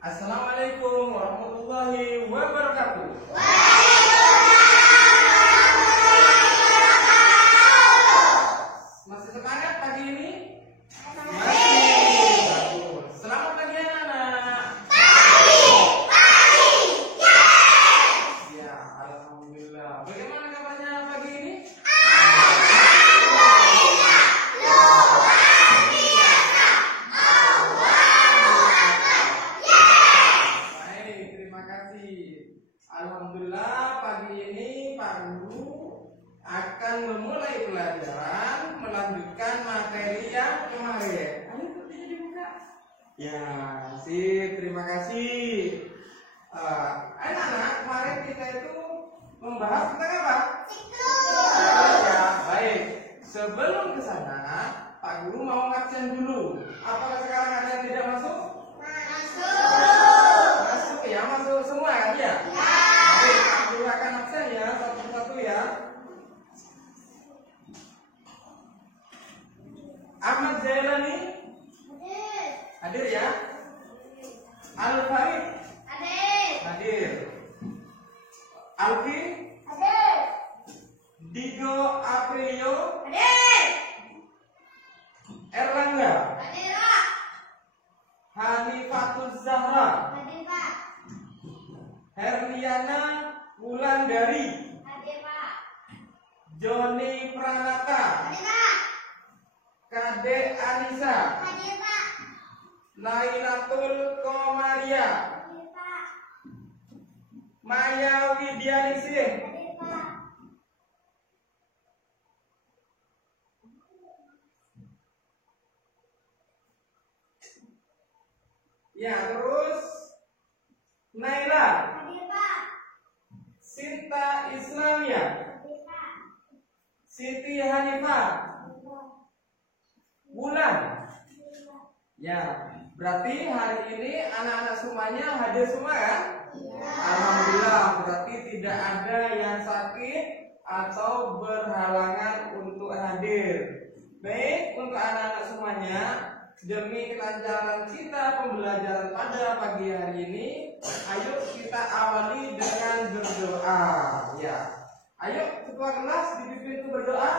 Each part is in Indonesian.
Assalamualaikum warahmatullahi wabarakatuh. Masih semangat pagi ini? Masih. Bagus. Selamat pagi anak-anak. Pagi. Ya, alhamdulillah. Bagaimana kabarnya pagi ini? Baik, terima kasih. Alhamdulillah pagi ini Pak Guru akan memulai pelajaran melanjutkan materi yang kemarin. Ayo buktinya dibuka. Ya, sip. Terima kasih. Anak-anak, kemarin kita itu membahas tentang apa? Ya, baik. Sebelum ke sana, Pak Guru mau absen dulu. Apakah sekarang ada yang tidak masuk? Masuk ya, masuk semua kan ya? Baik, Pak Guru akan absen ya, satu-satu ya. Ahmad Jailani hadir ya. Al-Farid hadir. Alfi, Digo Aprilio, Erlangga, Hanifatuz Zahra, Herliana Wulandari, Joni Pranata, Kade Anissa, Lailatul Komaria, Maya Widianingsih, ya, terus Naila, Sinta Islamia, Siti Hanifah, Bulan. Ya, berarti hari ini anak-anak semuanya hadir semua kan? Alhamdulillah, berarti tidak ada yang sakit atau berhalangan untuk hadir. Baik, untuk anak-anak semuanya, demi kelancaran kita pembelajaran pada pagi hari ini, ayo kita awali dengan berdoa. Ya, ayo ketua kelas dipimpin untuk berdoa.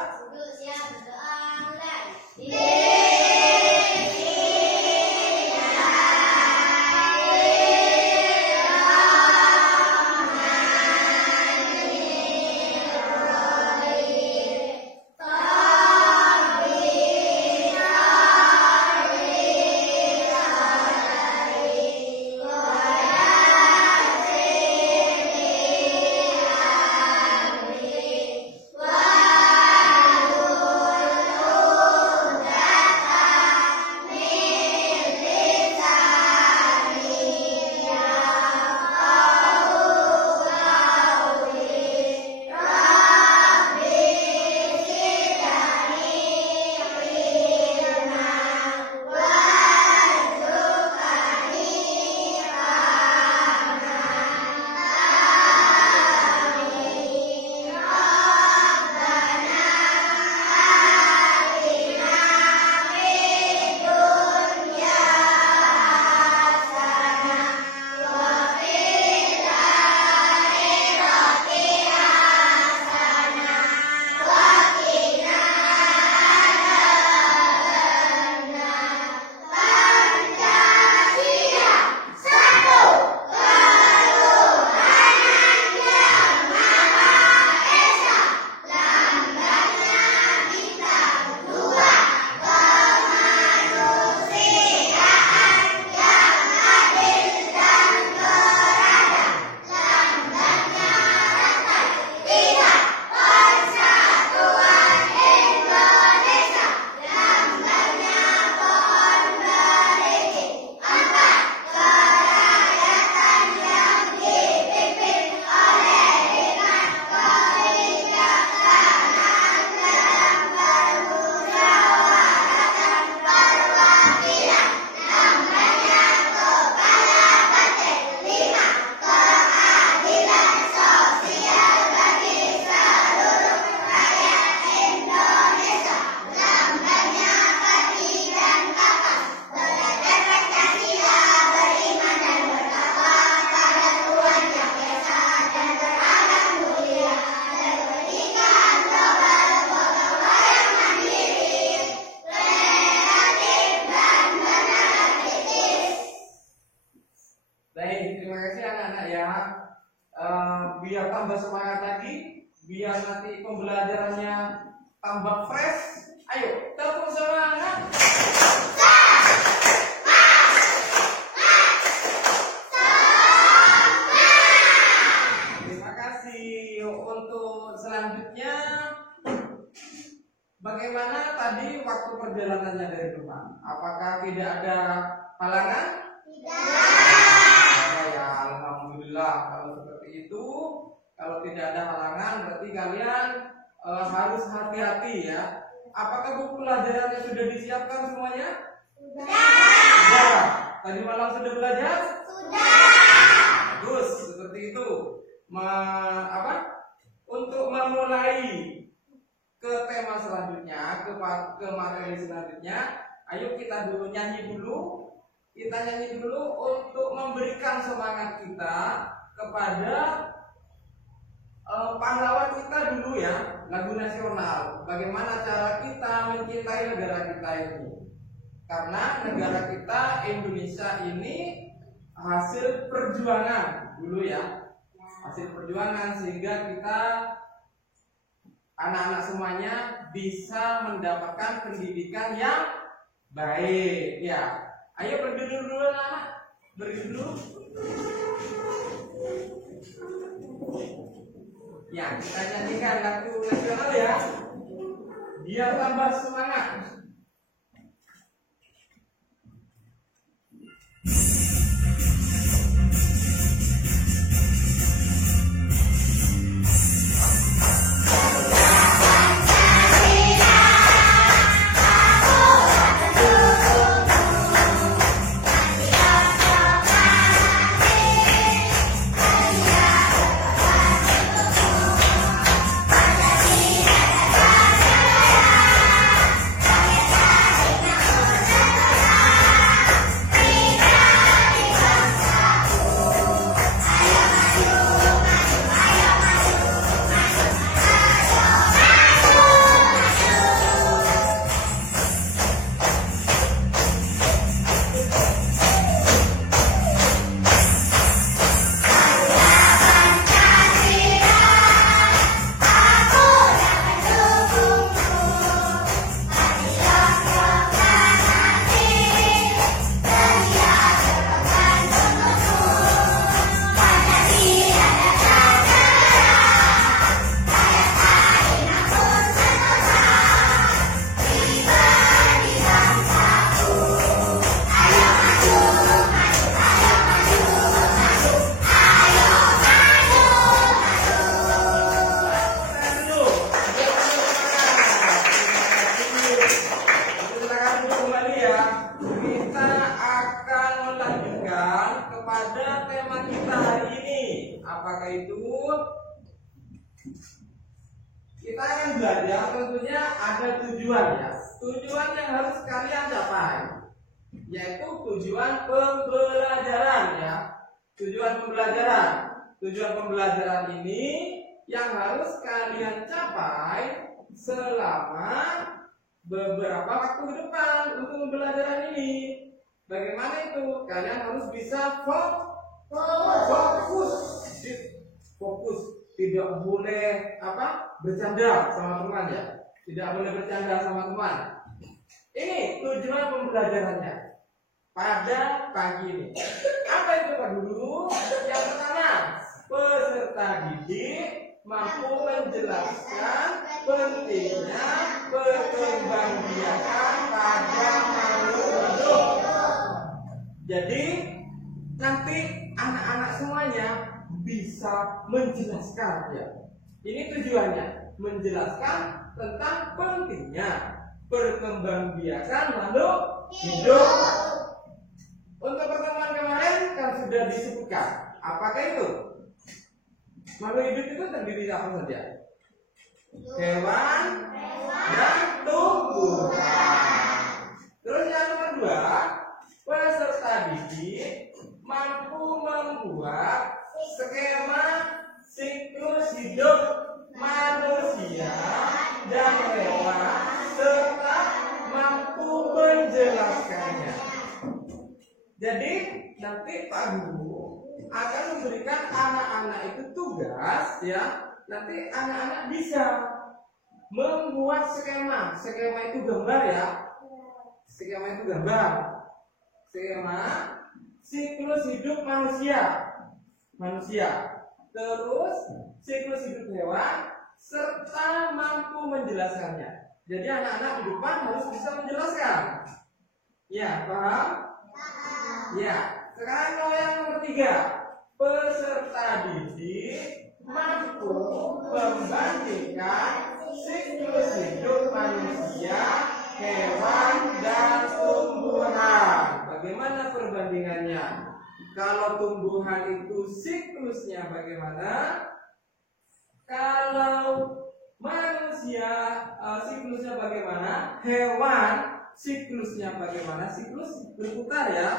Baik, terima kasih anak-anak ya. Biar tambah semangat lagi, biar nanti pembelajarannya tambah fresh. Ayo, tepuk semangat. Terima kasih. Untuk selanjutnya, bagaimana tadi waktu perjalanannya dari rumah? Apakah tidak ada halangan? Ya, alhamdulillah. Kalau seperti itu, kalau tidak ada halangan, berarti kalian harus hati-hati ya. Apakah buku pelajarannya sudah disiapkan semuanya? Sudah. Tadi malam sudah belajar? Sudah. Bagus, seperti itu. Untuk memulai ke tema selanjutnya, ke materi selanjutnya, ayo kita dulu nyanyi dulu. Kita nyanyi dulu untuk memberikan semangat kita kepada pahlawan kita dulu ya, lagu nasional. Bagaimana cara kita mencintai negara kita ini? Karena negara kita Indonesia ini hasil perjuangan dulu ya, hasil perjuangan sehingga kita anak-anak semuanya bisa mendapatkan pendidikan yang baik ya. Ayo berdiri dulu anak-anak, berdiri dulu. Ya, kita nyanyikan lagu nasional ya, biar tambah semangat. Kita akan belajar tentunya ada tujuan ya. Tujuan yang harus kalian capai, yaitu tujuan pembelajaran ya. Tujuan pembelajaran. Tujuan pembelajaran ini yang harus kalian capai selama beberapa waktu ke depan untuk pembelajaran ini. Bagaimana itu? Kalian harus bisa fokus. Tidak boleh bercanda sama teman ya. Tidak boleh bercanda sama teman. Ini tujuan pembelajarannya pada pagi ini. Apa itu Pak Guru? Yang pertama, peserta didik mampu menjelaskan pentingnya perkembangbiakan pada makhluk hidup. Jadi nanti anak-anak semuanya bisa menjelaskan ya. Ini tujuannya, menjelaskan tentang pentingnya perkembangbiakan makhluk hidup. Untuk pertemuan kemarin kan sudah disebutkan. Apakah itu? Makhluk hidup itu terdiri apa saja? Hewan dan tumbuhan. Terus yang kedua, peserta didik mampu membuat skema siklus hidup manusia dan hewan serta mampu menjelaskannya. Jadi Jadi nanti Pak Guru akan memberikan anak-anak itu tugas ya. Nanti anak-anak bisa membuat skema. Skema itu gambar ya. Skema itu gambar. Skema siklus hidup manusia. Terus siklus hidup hewan serta mampu menjelaskannya. Jadi anak-anak di depan harus bisa menjelaskan. Ya, paham? Ya. Sekarang kalau yang nomor 3, peserta didik mampu membandingkan siklus hidup manusia, hewan, dan tumbuhan. Bagaimana perbandingannya? Kalau tumbuhan itu siklusnya bagaimana? Kalau manusia siklusnya bagaimana? Hewan siklusnya bagaimana? Siklus berputar ya.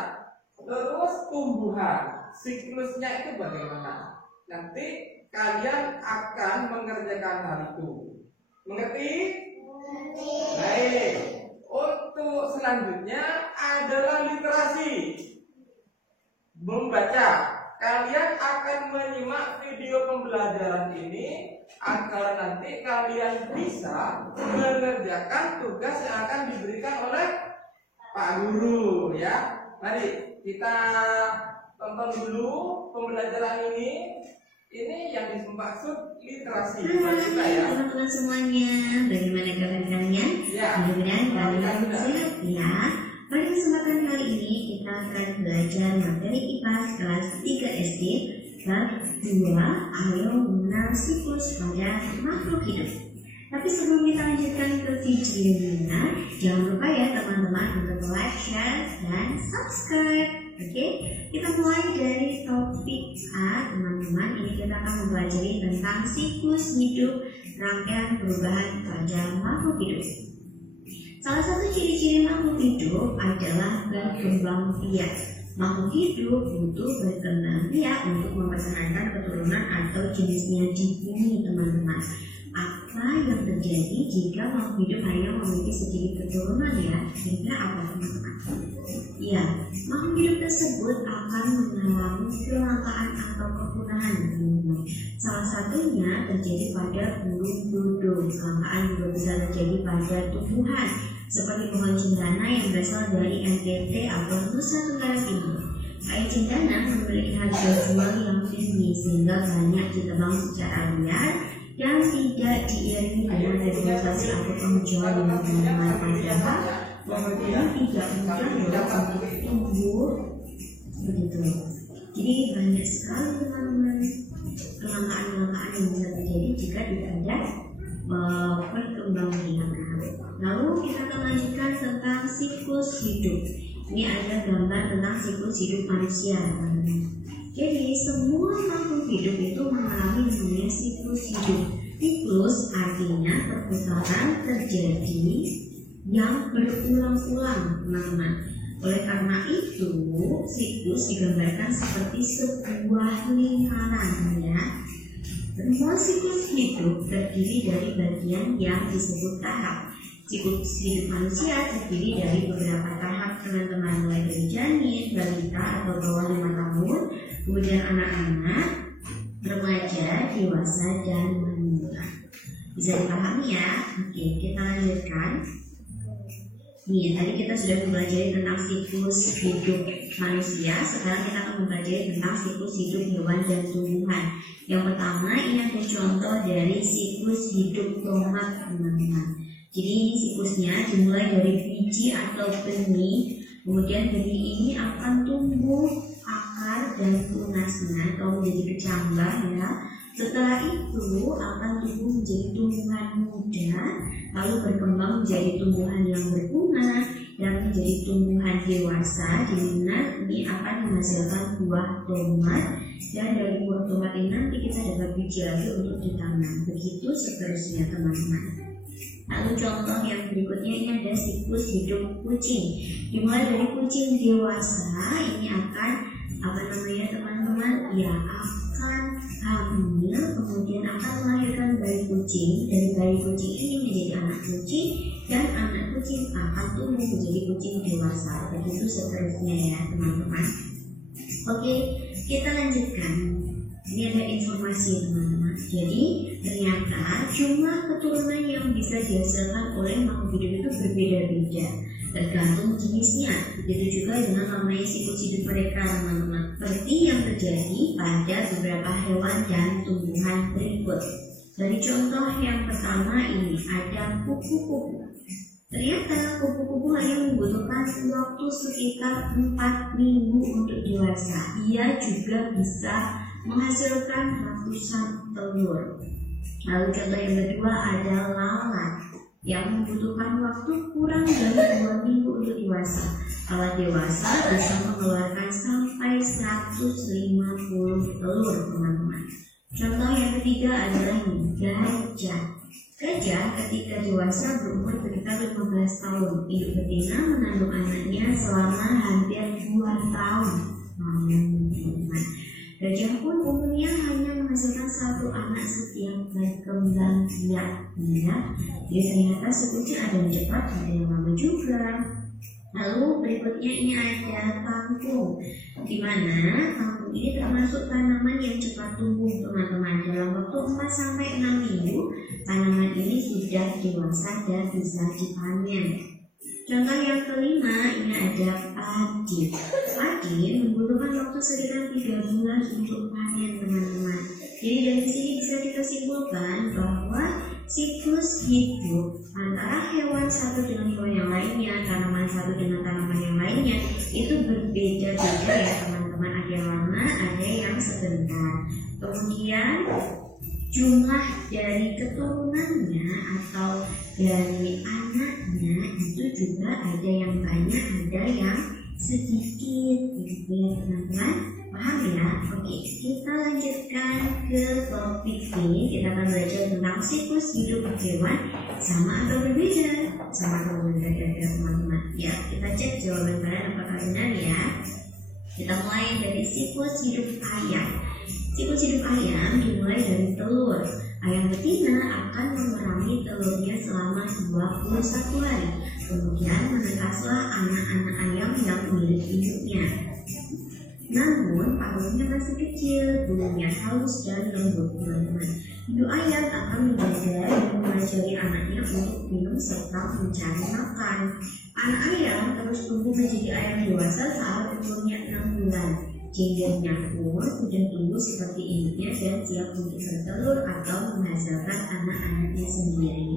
Terus tumbuhan siklusnya itu bagaimana? Nanti kalian akan mengerjakan hal itu. Mengerti? Baik. Untuk selanjutnya adalah literasi. Membaca. Kalian akan menyimak video pembelajaran ini agar nanti kalian bisa mengerjakan tugas yang akan diberikan oleh Pak Guru ya. Mari kita tonton dulu pembelajaran ini. Ini yang dimaksud literasi. Halo teman-teman semuanya, bagaimana kabar kalian? Mudah-mudahan kalian sehat ya. Pada kesempatan kali ini kita akan belajar materi IPA kelas 3 SD bab 2, ayo mengenal siklus pada makhluk hidup. Tapi sebelum kita lanjutkan ke videonya, jangan lupa ya teman-teman untuk like, share, dan subscribe. Oke, kita mulai dari topik A teman-teman. Ini kita akan mempelajari tentang siklus hidup rangkaian perubahan pada makhluk hidup. Salah satu ciri-ciri makhluk hidup adalah berkembang biak. Makhluk hidup butuh berkembang biak untuk mempertahankan keturunan atau jenisnya di bumi teman-teman. Apa yang terjadi jika makhluk hidup hanya memiliki sedikit keturunan ya? Kira apa teman-teman? Ya, makhluk hidup tersebut akan mengalami kelangkaan atau kepunahan teman-teman. Salah satunya terjadi pada burung dodo. Kelangkaan juga bisa terjadi pada tumbuhan seperti pohon cendana yang berasal dari NTT atau Nusa Tenggara Timur. Kayu cendana memiliki harga jual yang tinggi sehingga banyak ditebang secara liar yang tidak diiringi dengan regenerasi atau penghijauan yang benar. Padahal pohon ini tidak mudah untuk tumbuh begitu. Jadi banyak sekali teman-teman kelangkaan-kelangkaan yang bisa terjadi jika tidak ada perkembangbiakan. Lalu kita akan lanjutkan tentang siklus hidup. Ini ada gambar tentang siklus hidup manusia. Jadi semua makhluk hidup itu mengalami namanya siklus hidup. Siklus artinya perputaran terjadi yang berulang-ulang, teman-teman. Oleh karena itu, siklus digambarkan seperti sebuah lingkaran ya. Semua siklus hidup terdiri dari bagian yang disebut tahap. Siklus hidup manusia terdiri dari beberapa tahap teman-teman, mulai dari janin, balita atau bawah 5 tahun, kemudian anak-anak, remaja, dewasa, dan wanita. Bisa dipahami ya? Oke, kita lanjutkan. Nih, tadi kita sudah mempelajari tentang siklus hidup manusia. Sekarang kita akan mempelajari tentang siklus hidup hewan dan tumbuhan. Yang pertama, ini ada contoh dari siklus hidup tomat, teman-teman. Jadi ini siklusnya dimulai dari biji atau benih. Kemudian benih ini akan tumbuh akar dan tunasnya atau menjadi kecambah ya. Setelah itu akan tumbuh menjadi tumbuhan muda, lalu berkembang menjadi tumbuhan yang berbunga dan menjadi tumbuhan dewasa, di mana ini akan menghasilkan buah tomat, dan dari buah tomat ini nanti kita dapat biji lagi untuk ditanam. Begitu seterusnya teman-teman. Lalu contoh yang berikutnya ini ada siklus hidup kucing. Dimulai dari kucing dewasa, ini akan teman-teman? Ya, akan hamil, kemudian akan melahirkan bayi kucing. Dari bayi kucing ini menjadi anak kucing, dan anak kucing akan tumbuh menjadi kucing dewasa. Begitu seterusnya ya teman-teman. Oke, kita lanjutkan. Ini ada informasi teman-teman. Jadi ternyata jumlah keturunan yang bisa dihasilkan oleh makhluk hidup itu berbeda-beda, tergantung jenisnya. Begitu juga dengan namanya siklus hidup mereka teman-teman. Seperti yang terjadi pada beberapa hewan dan tumbuhan berikut. Dari contoh yang pertama ini ada kupu-kupu. Ternyata kupu-kupu hanya membutuhkan waktu sekitar 4 minggu untuk dewasa. Ia juga bisa menghasilkan ratusan telur. Lalu contoh yang kedua ada lalat yang membutuhkan waktu kurang dari 2 minggu untuk dewasa. Lalat dewasa bisa mengeluarkan sampai 150 telur teman-teman. Contoh yang ketiga adalah gajah. Gajah ketika dewasa berumur sekitar 15 tahun. Induk betina mengandung anaknya selama hampir 2 tahun. Gajah pun umumnya hanya menghasilkan 1 anak setiap berkembang biak. Jadi ternyata sekucing ada yang cepat, ada yang lama juga. Lalu berikutnya ini ada kangkung, di mana kangkung ini termasuk tanaman yang cepat tumbuh teman-teman. Dalam waktu 4-6 minggu, tanaman ini sudah dewasa dan bisa dipanen. Contoh yang kelima ini ada padi. Padi membutuhkan waktu sekitar 3 bulan untuk panen teman-teman. Jadi dari sini bisa kita simpulkan bahwa siklus hidup antara hewan satu dengan hewan yang lainnya, tanaman satu dengan tanaman yang lainnya itu berbeda-beda ya teman-teman. Ada yang lama, ada yang sebentar. Kemudian jumlah dari keturunannya atau dari anaknya itu juga ada yang banyak, ada yang sedikit gitu ya teman-teman. Paham ya? Oke, kita lanjutkan ke topik ini. Kita akan belajar tentang siklus hidup hewan. Sama atau berbeda? Sama atau berbeda teman-teman? Ya, kita cek jawaban kalian apakah benar ya. Kita mulai dari siklus hidup ayam. Siklus hidup ayam dimulai dari telur. Ayam betina akan memerangi telurnya selama 21 hari. Kemudian menetaslah anak-anak ayam yang memiliki induknya. Namun paruhnya masih kecil, bulunya halus dan lembut teman-teman. Induk ayam akan menjaga dan mengajari anaknya untuk minum serta mencari makan. Anak ayam terus tumbuh menjadi ayam dewasa saat umurnya 6 bulan. Jendelnya pun sudah tumbuh seperti induknya dan siap untuk bertelur atau menghasilkan anak-anaknya sendiri.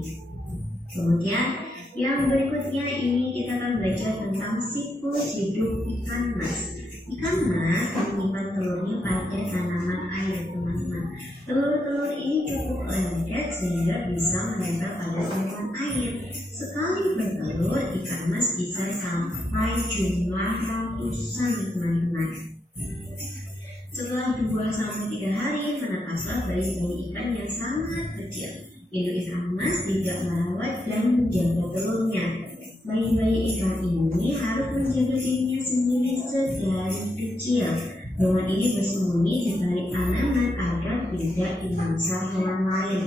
Kemudian yang berikutnya ini kita akan belajar tentang siklus hidup ikan mas. Ikan mas menyimpan telurnya pada tanaman air teman-teman. Telur-telur ini cukup lengket sehingga bisa menempel pada permukaan air. Sekali bertelur, ikan mas bisa sampai jumlah ratusan teman-teman. Setelah 2-3 hari menetaslah bayi-bayi ikan yang sangat kecil. Induk ikan mas tidak merawat dan menjaga telurnya. Bayi-bayi ikan ini harus menjaga dirinya sendiri sedari kecil. Hewan ini bersembunyi di balik tanaman agar tidak dimangsa hewan lain.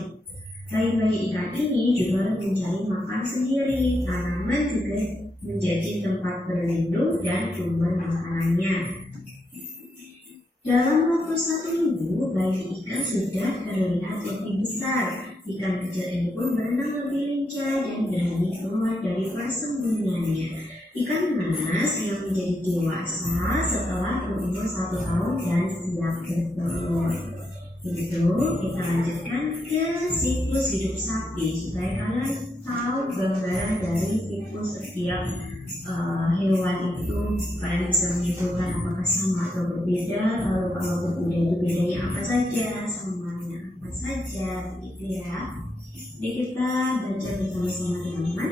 Bayi-bayi ikan ini juga mencari makan sendiri. Tanaman juga menjadi tempat berlindung dan sumber makanannya. Dalam waktu 1 minggu, bayi ikan sudah terlihat lebih besar. Ikan kecil ini pun berenang lebih lincah dan berani keluar dari persembunyiannya. Ikan mas yang menjadi dewasa setelah berumur 1 tahun dan siap bertelur. Itu kita lanjutkan ke siklus hidup sapi supaya kalian tahu gambaran dari siklus setiap hewan itu. Kalian bisa menyimpulkan apakah sama atau berbeda. Lalu kalau berbeda itu bedanya apa saja, samanya apa saja, gitu ya. Jadi kita baca bersama-sama teman-teman.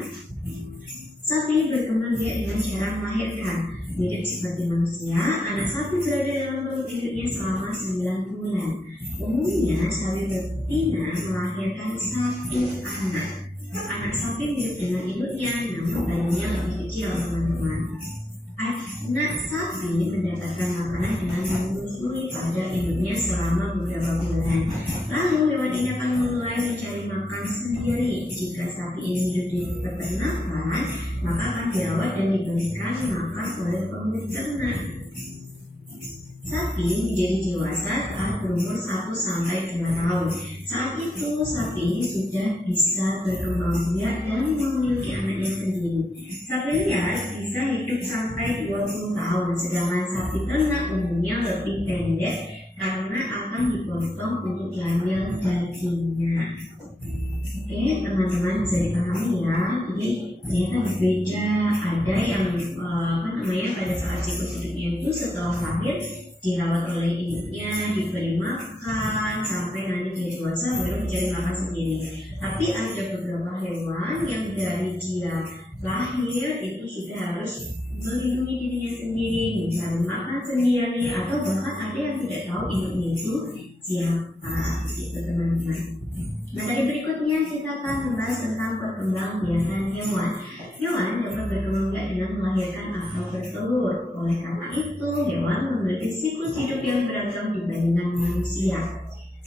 Sapi berkembang biak dengan cara melahirkan. Mirip seperti manusia, anak sapi berada dalam perut induknya selama 9 bulan. Umumnya sapi betina melahirkan 1 anak. Anak sapi mirip dengan induknya, namun badannya lebih kecil teman-teman. Anak sapi mendapatkan makanan dengan menyusui menyusui pada induknya selama beberapa bulan. Lalu hewan ini akan mulai mencari makan sendiri. Jika sapi ini hidup di peternakan, maka akan dirawat dan diberikan makan oleh pemilik ternak. Sapi menjadi dewasa saat berumur 1-2 tahun. Saat itu sapi ini sudah bisa berkembang biak dan memiliki anaknya sendiri. Sapi liar bisa hidup sampai 20 tahun, sedangkan sapi ternak umumnya lebih pendek karena akan dipotong untuk diambil dagingnya. Oke, teman-teman bisa dipahami ya. Jadi ternyata berbeda. Ada yang pada saat siklus hidupnya itu setelah lahir dirawat oleh induknya, diberi makan sampai nanti dia dewasa baru mencari makan sendiri. Tapi ada beberapa hewan yang dari dia lahir itu sudah harus melindungi dirinya sendiri, mencari makan sendiri, atau bahkan ada yang tidak tahu induknya itu siapa, gitu teman-teman. Nah, tadi berikutnya kita akan membahas tentang perkembangbiakan hewan. Hewan dapat berkembang biak dengan melahirkan atau bertelur. Oleh karena itu, hewan memiliki siklus hidup yang beragam dibandingkan manusia.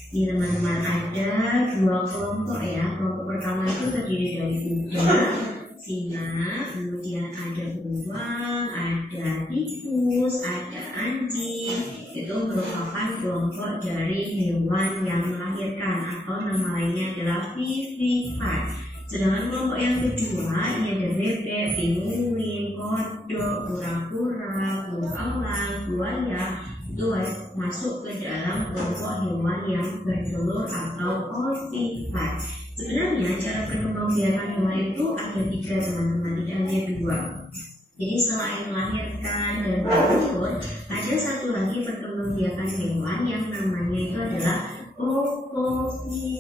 Di teman-teman ada 2 kelompok ya. Kelompok pertama itu terdiri dari kuda, singa, kemudian ada beruang, ada tikus, ada anjing. Itu merupakan kelompok dari hewan yang melahirkan atau nama lainnya adalah vivipar. Sedangkan kelompok yang kedua ini ada bebek, pinguin, kodok, kura-kura, burung, buaya. Itu masuk ke dalam kelompok hewan yang bertelur atau ovipar. Sebenarnya cara perkembangbiakan hewan itu ada 3 teman-teman, tidak hanya 2. Jadi selain melahirkan dan bertelur, ada satu lagi perkembangbiakan hewan yang namanya itu adalah ovipar,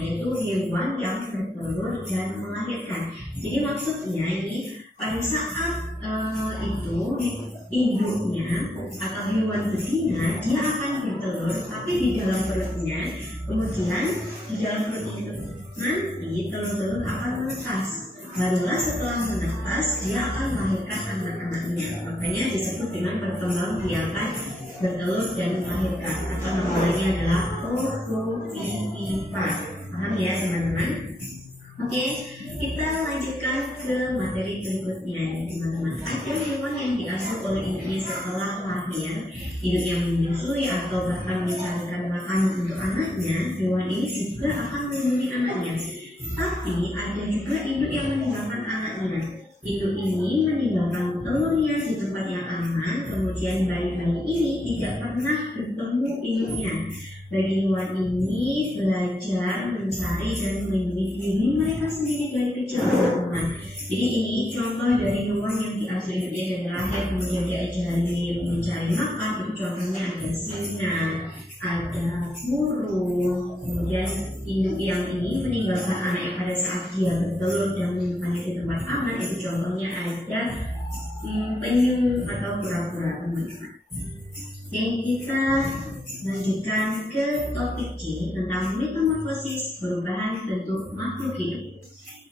yaitu hewan yang bertelur dan melahirkan. Jadi maksudnya ini pada saat itu induknya atau hewan betina dia akan bertelur, tapi di dalam perutnya, kemudian di dalam perut itu nanti telur-telur akan menetas. Barulah setelah menetas dia akan melahirkan anak-anaknya. Makanya disebut dengan perkembangbiakan bertelur dan melahirkan, atau namanya adalah ovipar. Paham ya teman-teman? Oke, kita lanjutkan ke materi berikutnya ya teman-teman. Ada hewan yang diasuh oleh induknya setelah lahir. Induk yang menyusui atau bahkan mencarikan makanan untuk anaknya, hewan ini juga akan melindungi anaknya. Tapi ada juga induk yang meninggalkan anaknya. Induk ini meninggalkan telurnya di tempat yang aman, kemudian bayi-bayi ini tidak pernah bertemu induknya. Bagi hewan ini belajar mencari dan melindungi diri mereka sendiri dari kecil, teman-teman. Jadi ini contoh dari hewan yang diasuh induknya dari lahir, kemudian diajari mencari makan. Itu contohnya ada singa, ada burung. Kemudian induk yang ini meninggalkan anaknya pada saat dia bertelur dan menyimpannya di tempat aman. Itu contohnya ada penyu atau kura-kura, teman-teman. Oke, kita lanjutkan ke topik C tentang metamorfosis, perubahan bentuk makhluk hidup.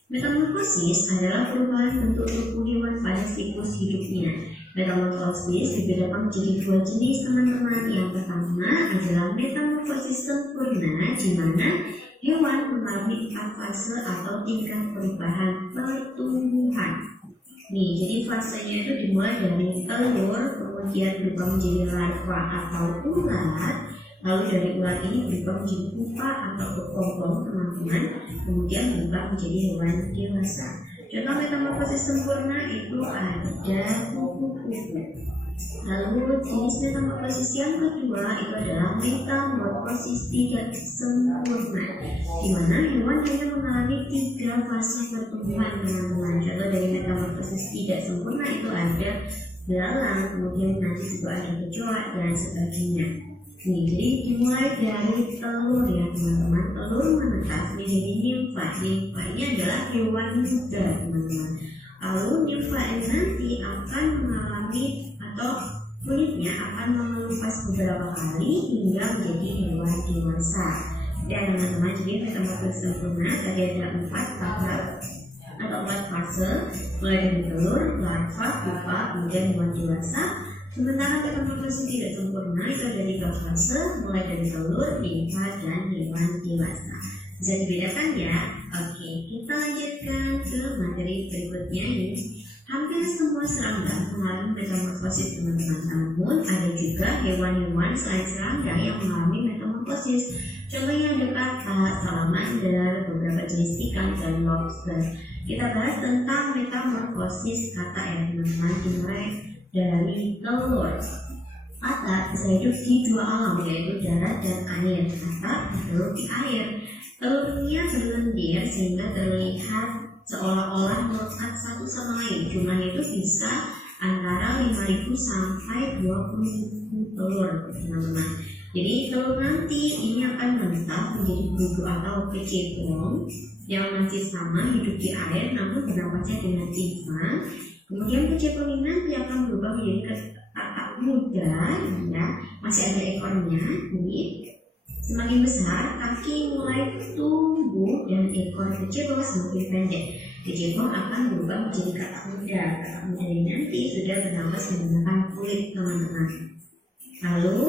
Metamorfosis adalah perubahan bentuk tubuh hewan pada siklus hidupnya. Metamorfosis dibedakan menjadi 2 jenis, teman-teman. Yang pertama adalah metamorfosis sempurna, di mana hewan mengalami 4 fase atau tingkat perubahan pertumbuhan. Nih, jadi fasenya itu dimulai dari telur, kemudian berubah menjadi larva atau ulat, lalu dari ulat ini berubah menjadi pupa atau kepompong, teman-teman, kemudian berubah menjadi hewan dewasa. Contoh metamorfosis sempurna itu ada kupu-kupu. Lalu jenis metamorfosis yang kedua itu adalah metamorfosis tidak sempurna, di mana hewan hanya mengalami 3 fase pertumbuhan, teman-teman. Contoh dari metamorfosis tidak sempurna itu ada belalang, kemudian nanti juga ada kecoa dan sebagainya. Nih, jadi dimulai dari telur ya teman-teman. Telur menetas menjadi nimfa. Nimfa ini adalah hewan muda, teman-teman. Lalu nimfa ini nanti akan mengalami atau kulitnya akan mengelupas beberapa kali hingga menjadi hewan dewasa. Dan teman-teman, jadi metamorfosis sempurna tadi ada 4 tahap atau 4 fase, mulai dari telur, larva, pupa, kemudian hewan dewasa. Sementara metamorfosis tidak sempurna itu ada 3 fase, mulai dari telur, nimfa, dan hewan dewasa. Bisa dibedakan ya? Oke, kita lanjutkan ke materi berikutnya ini. Hampir semua serangga mengalami metamorfosis teman-teman. Namun ada juga hewan-hewan selain serangga yang mengalami metamorfosis. Contohnya ada katak, salamander, beberapa jenis ikan, dan lobster. Kita bahas tentang metamorfosis katak ya teman-teman, dimulai dari telur. Katak bisa hidup di 2 alam, yaitu darat dan air. Katak hidup di air. Telurnya berlendir sehingga terlihat seolah-olah melekat satu sama lain. Jumlahnya itu bisa antara 5.000 sampai 20.000 telur teman-teman. Jadi telur nanti ini akan menetap menjadi bulu atau kecebong yang masih sama hidup di air namun bernapasnya dengan insang. Kemudian kecebong ini nanti akan berubah menjadi katak muda, ya, masih ada ekornya. Ini semakin besar, kaki mulai tumbuh dan ekor kecebong semakin pendek. Kecebong akan berubah menjadi katak muda. Katak muda ini nanti sudah bernapas menggunakan kulit teman-teman. Lalu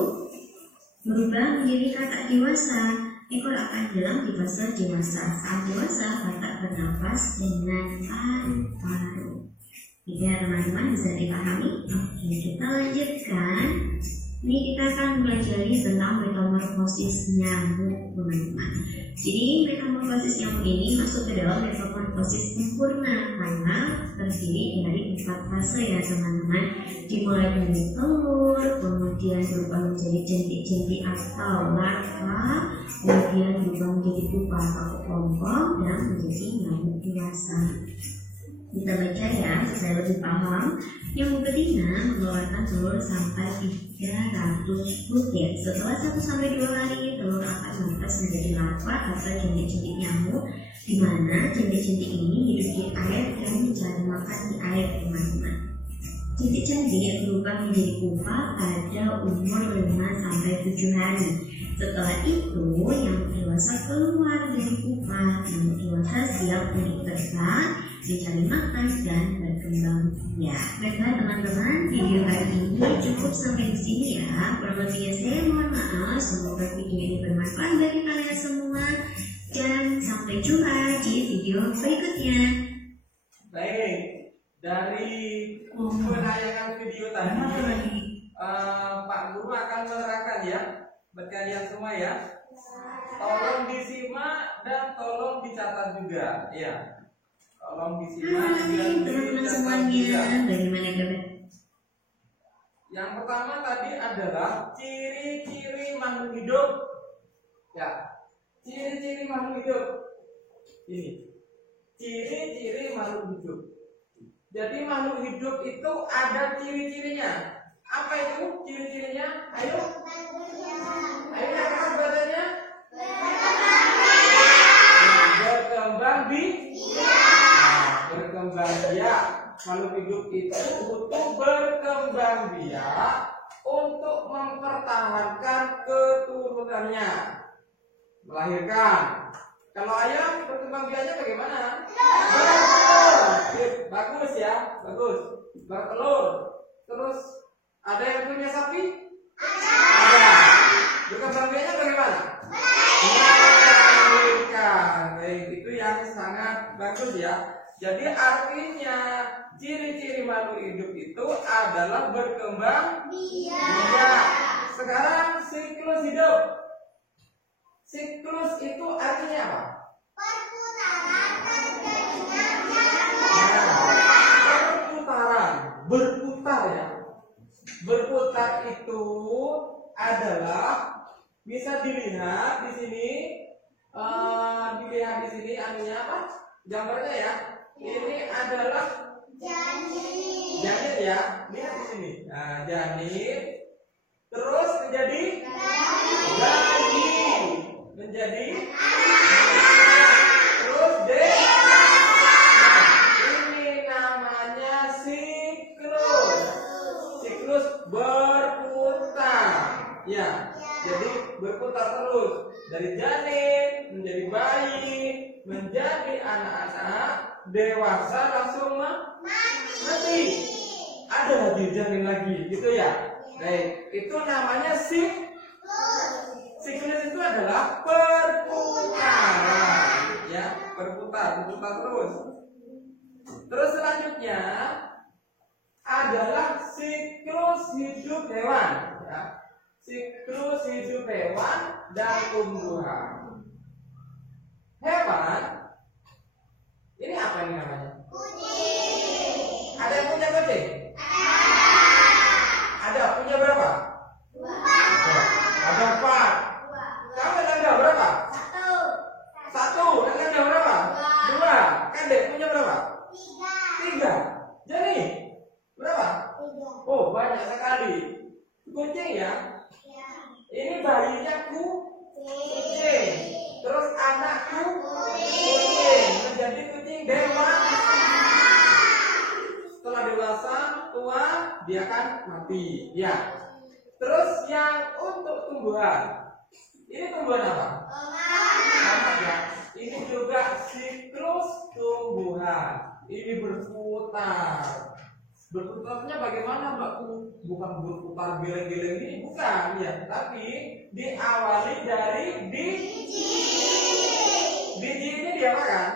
berubah menjadi katak dewasa. Ekor akan hilang di fase dewasa. Saat dewasa, katak bernapas dengan paru-paru. Ya teman-teman, bisa dipahami? Oke, kita lanjutkan. Ini kita akan belajar tentang metamorfosis nyamuk teman-teman. Jadi metamorfosis nyamuk ini masuk ke dalam metamorfosis sempurna karena terdiri dari 4 fase ya teman-teman. Dimulai dari telur, kemudian berubah menjadi jentik-jentik atau larva, kemudian berubah menjadi pupa atau kepompong, dan menjadi nyamuk dewasa. Kita baca ya supaya lebih paham. Nyamuk betina mengeluarkan telur sampai 300 butir. Setelah 1-2 hari, telur akan menetas menjadi larva atau jentik-jentik nyamuk, di mana jentik-jentik ini hidup di air dan mencari makan di air teman-teman. Jentik-jentik berubah menjadi pupa pada umur 5-7 hari. Setelah itu, nyamuk dewasa keluar dari pupa. Nyamuk dewasa siap untuk terbang, mencari makan, dan berkembang. Ya, baiklah teman-teman, video kali ini cukup sampai di sini ya. Kurang lebihnya saya mohon maaf. Semoga video ini bermanfaat bagi kalian semua. Dan sampai jumpa di video berikutnya. Baik, dari penayangan video tadi, Pak Guru akan menerangkan ya buat kalian semua ya. Tolong disimak dan tolong dicatat juga ya. Tolong disimak dan dicatat juga. Bagaimana kabar? Yang pertama tadi adalah ciri-ciri makhluk hidup. Ya, ciri-ciri makhluk hidup. Ini ciri-ciri makhluk hidup. Jadi makhluk hidup itu ada ciri-cirinya. Apa itu ciri-cirinya? Ayo. Ayo katakan badannya. Berkembang biak. Berkembang biak. Makhluk hidup itu butuh berkembang biak untuk mempertahankan keturunannya, melahirkan. Kalau ayam berkembang biaknya bagaimana? Bagus ya, bagus. Bertelur. Terus ada yang punya sapi? Ada. Berkembang biaknya bagaimana? Melahirkan. Baik, itu yang sangat bagus ya. Jadi artinya ciri-ciri makhluk hidup itu adalah berkembang biak. Sekarang siklus hidup. Siklus itu artinya apa? Perputaran, berputar ya. Berputar itu adalah bisa dilihat di sini, anunya apa? Gambarnya ya. Ini adalah janin ya. Lihat di sini. Nah, janin terus menjadi daging, menjadi terus deh. Ini namanya siklus. Siklus berputar. Ya. Jadi berputar terus dari janin menjadi bayi, menjadi anak-anak, dewasa langsung mati. ada dijalin lagi, gitu ya. Baik, itu namanya siklus itu adalah perputaran, ya, berputar terus. Terus selanjutnya adalah siklus hidup hewan, ya. Siklus hidup hewan dan tumbuhan. Hewan ini apa ini namanya? Kucing. Ada yang punya kucing? Ada. Punya berapa? 2. Ada 4. Kamu ada berapa? 1. Ada berapa? 2. Kadek punya berapa? 3. Jadi berapa? 3. Oh, banyak sekali. Kucing ya? Ini bayinya kucing. Terus anakku kucing. Menjadi kucing dewasa. Setelah dewasa, tua, dia akan mati. Ya. Terus yang untuk tumbuhan. Ini tumbuhan apa? Tomat ya. Ini juga siklus tumbuhan. Ini berputar. Berputarnya bagaimana, Mbakku? Bukan berputar geleng-geleng ini, bukan ya, tapi diawali dari biji. Biji ini diapakan?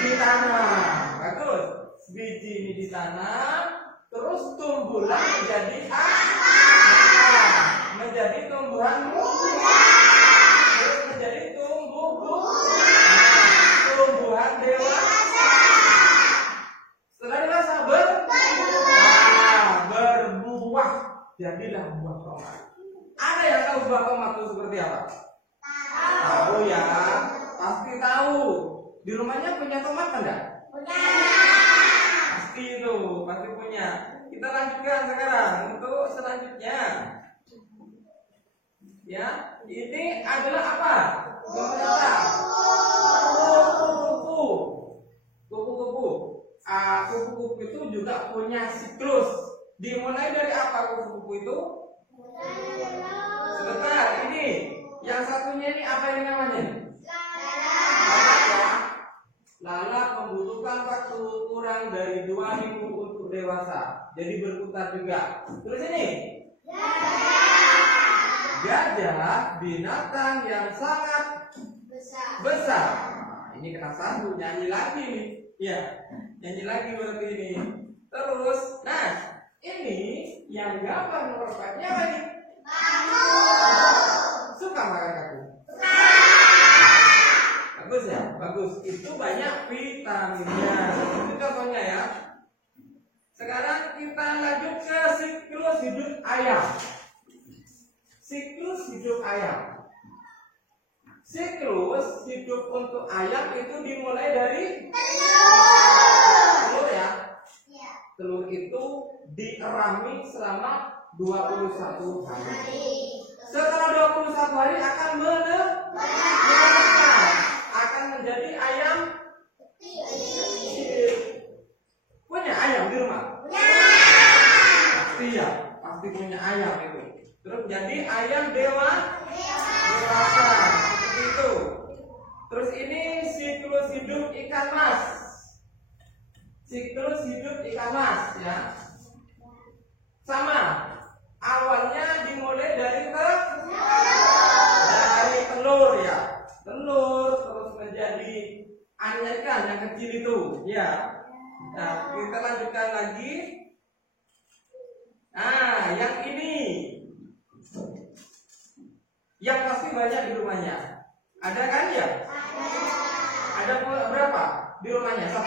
Ditanam. Bagus. Biji ini ditanam, terus tumbuhlah menjadi akar, menjadi tumbuhan muda, terus menjadi tumbuhan dewasa. Setelah dewasa berbuah, jadilah buah tomat. Ada yang tahu buah tomat itu seperti apa? Tahu ya, pasti tahu. Di rumahnya punya tomat kan enggak? Pasti itu, pasti punya. Kita lanjutkan sekarang untuk selanjutnya. Ya, ini adalah apa? Kupu-kupu. Kupu-kupu itu juga punya siklus. Dimulai dari apa kupu-kupu itu? Sebentar, ini yang satunya ini apa ini namanya? Lalat membutuhkan waktu kurang dari 2 minggu untuk dewasa. Jadi berputar juga. Terus ini gajah, binatang yang sangat besar. Nah, ini kena sambung, nyanyi lagi nih. Ya, nyanyi lagi berarti ini. Terus, nah ini yang gambar merupakannya apa nih? Suka makan kakuk? Bagus ya, bagus. Itu banyak vitaminnya. Itu contohnya ya. Sekarang kita lanjut ke siklus hidup ayam. Siklus hidup ayam. Siklus hidup untuk ayam itu dimulai dari telur ya. Telur itu dierami selama 21 hari. Setelah 21 hari akan menetas, akan menjadi ayam. Punya ayam di rumah? Pasti ya, pasti punya ayam itu. Terus jadi ayam dewasa seperti itu. Terus ini siklus hidup ikan mas. Siklus hidup ikan mas ya. Sama. Awalnya dimulai dari telur ya. Telur terus menjadi anak ikan yang kecil itu ya. Nah, kita lanjutkan lagi. Nah, yang ini yang pasti banyak di rumahnya. Ada kan ya? Ada berapa di rumahnya? 1.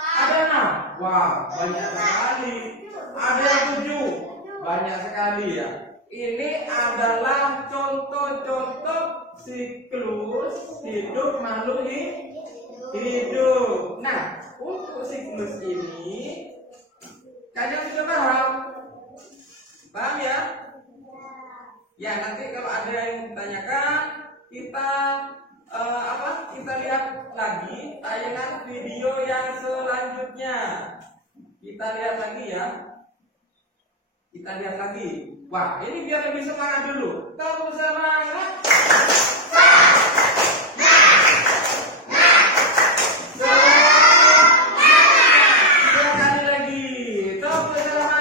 Ada 6. Wah, banyak sekali. Ada yang 7. Banyak sekali ya. Ini adalah contoh-contoh siklus hidup makhluk hidup. Nah, untuk siklus ini kalian sudah paham? Paham ya? Ya, nanti kalau ada yang ditanyakan, kita kita lihat lagi tayangan video yang selanjutnya. Kita lihat lagi ya. Kita lihat lagi. Wah, ini biar lebih semangat dulu. Tepuk semangat. Sekali lagi. Tepuk semangat.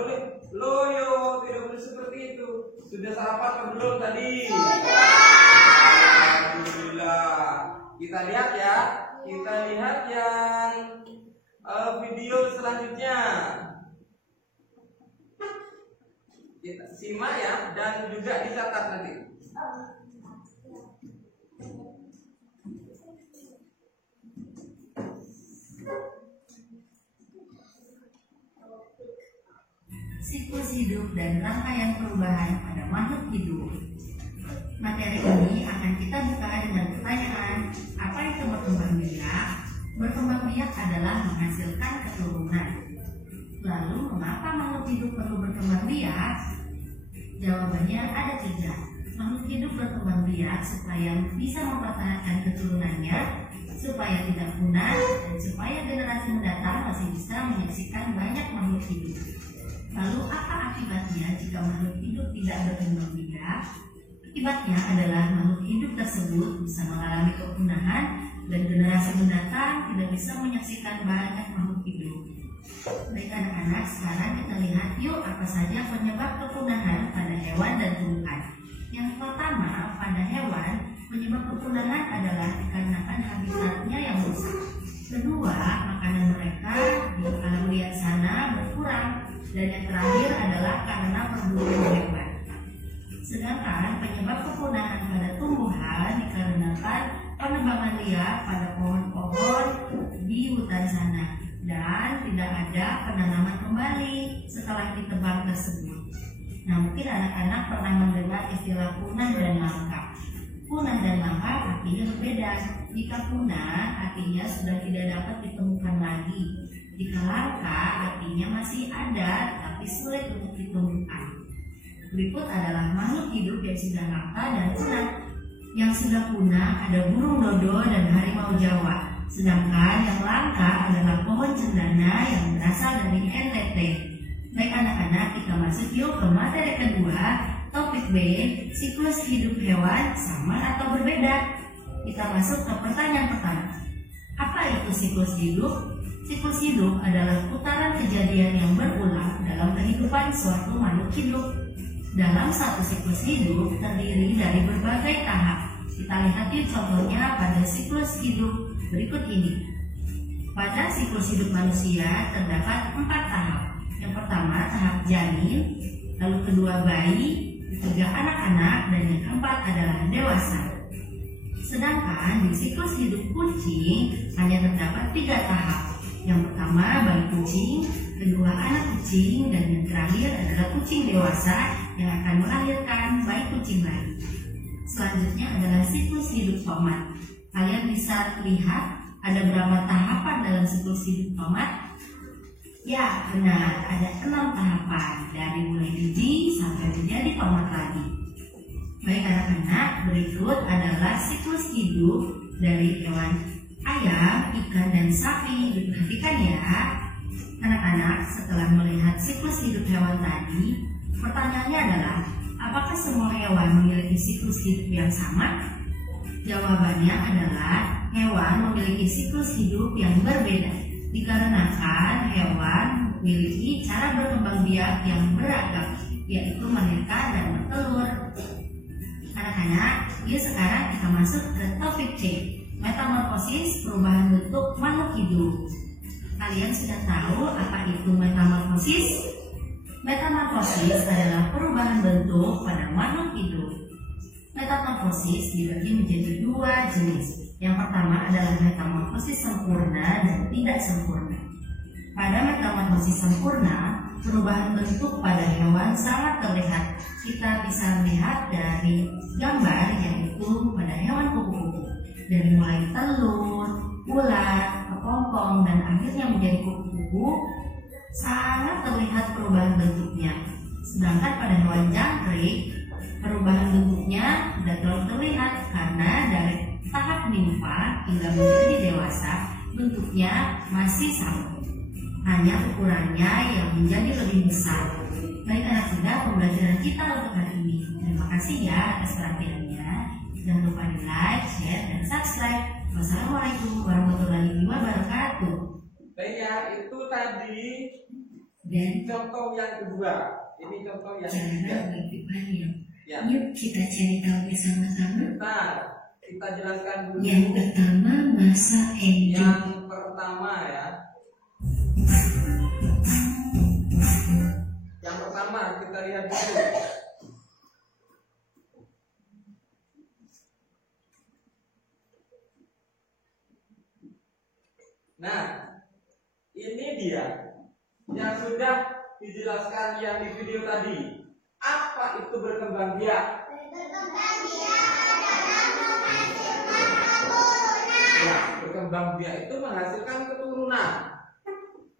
boleh loyo, tidak boleh seperti itu. Sudah sarapan atau belum tadi? Alhamdulillah. Kita lihat ya. Kita lihat yang video selanjutnya. Kita simak ya dan juga dicatat nanti. Siklus hidup dan rangkaian perubahan pada makhluk hidup. Materi ini akan kita buka dengan pertanyaan, apa itu berkembang biak? Berkembang biak adalah menghasilkan keturunan. Lalu, mengapa makhluk hidup perlu berkembang biak? Jawabannya ada 3. Makhluk hidup berkembang biak supaya bisa mempertahankan keturunannya, supaya tidak punah, dan supaya generasi mendatang masih bisa menyaksikan banyak makhluk hidup. Lalu apa akibatnya jika makhluk hidup tidak berkembang biak? Akibatnya adalah makhluk hidup tersebut bisa mengalami kepunahan dan generasi mendatang tidak bisa menyaksikan banyak makhluk hidup. Baik anak-anak, sekarang kita lihat yuk apa saja penyebab kepunahan pada hewan dan tumbuhan. Yang pertama, pada hewan, penyebab kepunahan adalah dikarenakan habitatnya yang rusak. Kedua, makanan mereka di alam liar sana berkurang. Dan yang terakhir adalah karena perburuan hewan. Sedangkan penyebab kepunahan pada tumbuhan dikarenakan penebangan liar pada pohon-pohon di hutan sana dan tidak ada penanaman kembali setelah ditebang tersebut. Nah, mungkin anak-anak pernah mendengar istilah punah dan langka. Punah dan langka artinya berbeda. Jika punah artinya sudah tidak dapat ditemukan lagi. Jika langka artinya masih ada tapi sulit untuk ditemukan. Berikut adalah makhluk hidup yang sudah langka dan punah. Yang sudah punah ada burung dodo dan harimau Jawa. Sedangkan yang langka adalah pohon cendana yang berasal dari NTT. Baik anak-anak, kita masuk yuk ke materi kedua. Topik B, siklus hidup hewan sama atau berbeda? Kita masuk ke pertanyaan pertama. Apa itu siklus hidup? Siklus hidup adalah putaran kejadian yang berulang dalam kehidupan suatu makhluk hidup. Dalam satu siklus hidup terdiri dari berbagai tahap. Kita lihat yuk contohnya pada siklus hidup berikut ini. Pada siklus hidup manusia terdapat 4 tahap. Yang pertama tahap janin, lalu kedua bayi, ketiga anak-anak, dan yang keempat adalah dewasa. Sedangkan di siklus hidup kucing hanya terdapat 3 tahap. Yang pertama bayi kucing, kedua anak kucing, dan yang terakhir adalah kucing dewasa yang akan melahirkan bayi kucing lagi. Selanjutnya adalah siklus hidup tomat. Kalian bisa lihat ada berapa tahapan dalam siklus hidup tomat? Ya, benar, ada 6 tahapan dari mulai biji sampai menjadi tomat lagi. Baik anak-anak, berikut adalah siklus hidup dari hewan ayam, ikan, dan sapi. Diperhatikan ya. Anak-anak, setelah melihat siklus hidup hewan tadi, pertanyaannya adalah, apakah semua hewan memiliki siklus hidup yang sama? Jawabannya adalah hewan memiliki siklus hidup yang berbeda. Dikarenakan hewan memiliki cara berkembang biak yang beragam, yaitu melahirkan dan bertelur. Anak-anak, yuk sekarang kita masuk ke topik C, metamorfosis, perubahan bentuk makhluk hidup. Kalian sudah tahu apa itu metamorfosis? Metamorfosis adalah perubahan bentuk pada makhluk hidup. Metamorfosis dibagi menjadi 2 jenis. Yang pertama adalah metamorfosis sempurna dan tidak sempurna. Pada metamorfosis sempurna, perubahan bentuk pada hewan sangat terlihat. Kita bisa melihat dari gambar yaitu pada hewan kupu-kupu. Dari mulai telur, ular, kepompong, dan akhirnya menjadi kupu-kupu, sangat terlihat perubahan bentuknya. Sedangkan pada hewan jangkrik, perubahan bentuknya tidak terlalu terlihat karena dari tahap nimfa hingga menjadi dewasa bentuknya masih sama, hanya ukurannya yang menjadi lebih besar. Baik anak muda, pembelajaran kita untuk hari ini. Terima kasih ya atas perhatiannya. Jangan lupa di like, share, dan subscribe. Wassalamualaikum warahmatullahi wabarakatuh. Baik ya, itu tadi Dan contoh yang kedua, ini contoh yang cara ketiga. kehidupannya. Ya. Yuk kita cari tahu bersama-sama. Nah, kita jelaskan dulu. Yang pertama, masa endo. Yang pertama ya. Yang pertama kita lihat dulu. Nah, ini dia yang sudah dijelaskan yang di video tadi. Apa itu berkembang biak? Ya, berkembang biak itu menghasilkan keturunan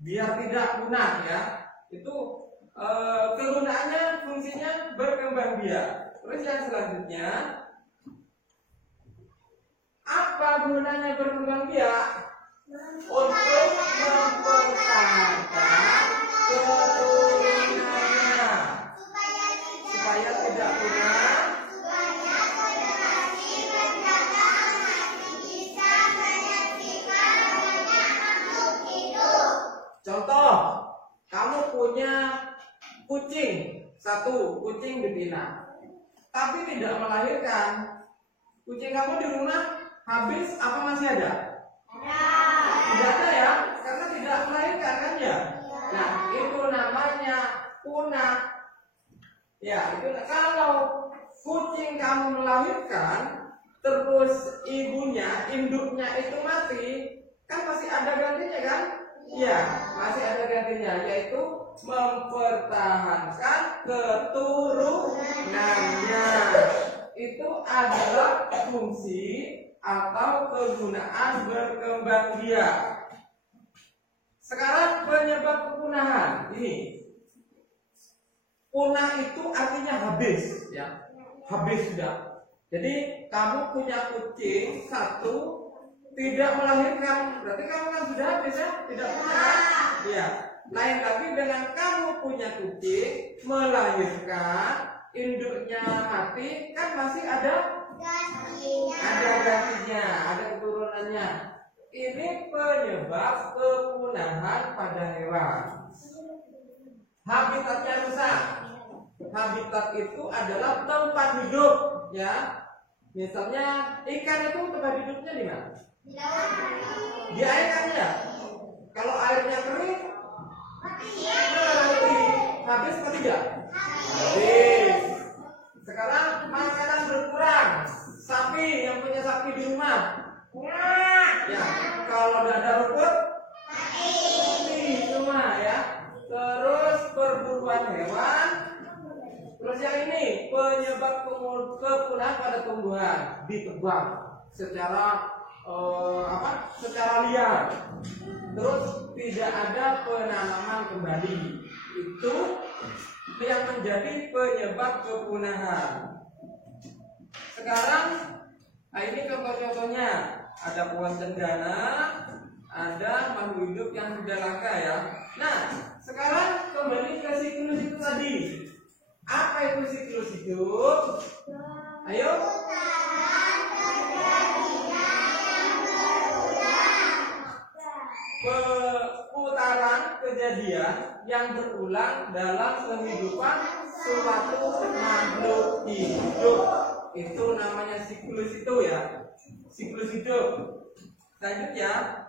biar tidak punah ya. Itu kegunaannya fungsinya berkembang biak. Terus yang selanjutnya, apa gunanya berkembang biak? Untuk mempertahankan keturunannya supaya tidak punah. Contoh, kamu punya kucing satu, kucing betina, tapi tidak melahirkan. Kucing kamu di rumah habis apa masih ada? Tidak ada ya, karena tidak melahirkan kan ya. Nah, itu namanya punah. Ya, itu kalau kucing kamu melahirkan, terus ibunya, induknya itu mati, kan masih ada gantinya kan? Ya, masih ada gantinya, yaitu mempertahankan keturunannya. Itu adalah fungsi atau kegunaan berkembang biak. Sekarang penyebab kepunahan ini. Punah itu artinya habis, ya, habis sudah. Jadi kamu punya kucing satu tidak melahirkan, berarti kamu kan sudah habis ya, tidak punah. Ya, lain lagi dengan kamu punya kucing melahirkan, induknya mati, kan masih ada gantinya, ada keturunannya. Ini penyebab kepunahan pada hewan. Habitatnya rusak. Habitat itu adalah tempat hidup, ya. Misalnya ikan itu tempat hidupnya di mana? Di air kan ya. Kalau airnya kering, mati. Habis atau tidak? Habis. Sekarang makanan berkurang. Sapi, yang punya sapi di rumah, ya, kalau tidak ada rumput, mati semua ya. Terus perburuan hewan. Terus yang ini penyebab kepunahan pada tumbuhan, ditebang secara secara liar. Terus tidak ada penanaman kembali. Itu yang menjadi penyebab kepunahan. Sekarang, nah ini contoh-contohnya. Ada pohon cendana, ada makhluk hidup yang sudah langka ya. Nah, sekarang kembali ke siklus itu tadi. Apa itu siklus hidup? Ayo. Putaran kejadian yang berulang dalam kehidupan suatu makhluk hidup. Itu namanya siklus itu ya. Siklus hidup. Selanjutnya,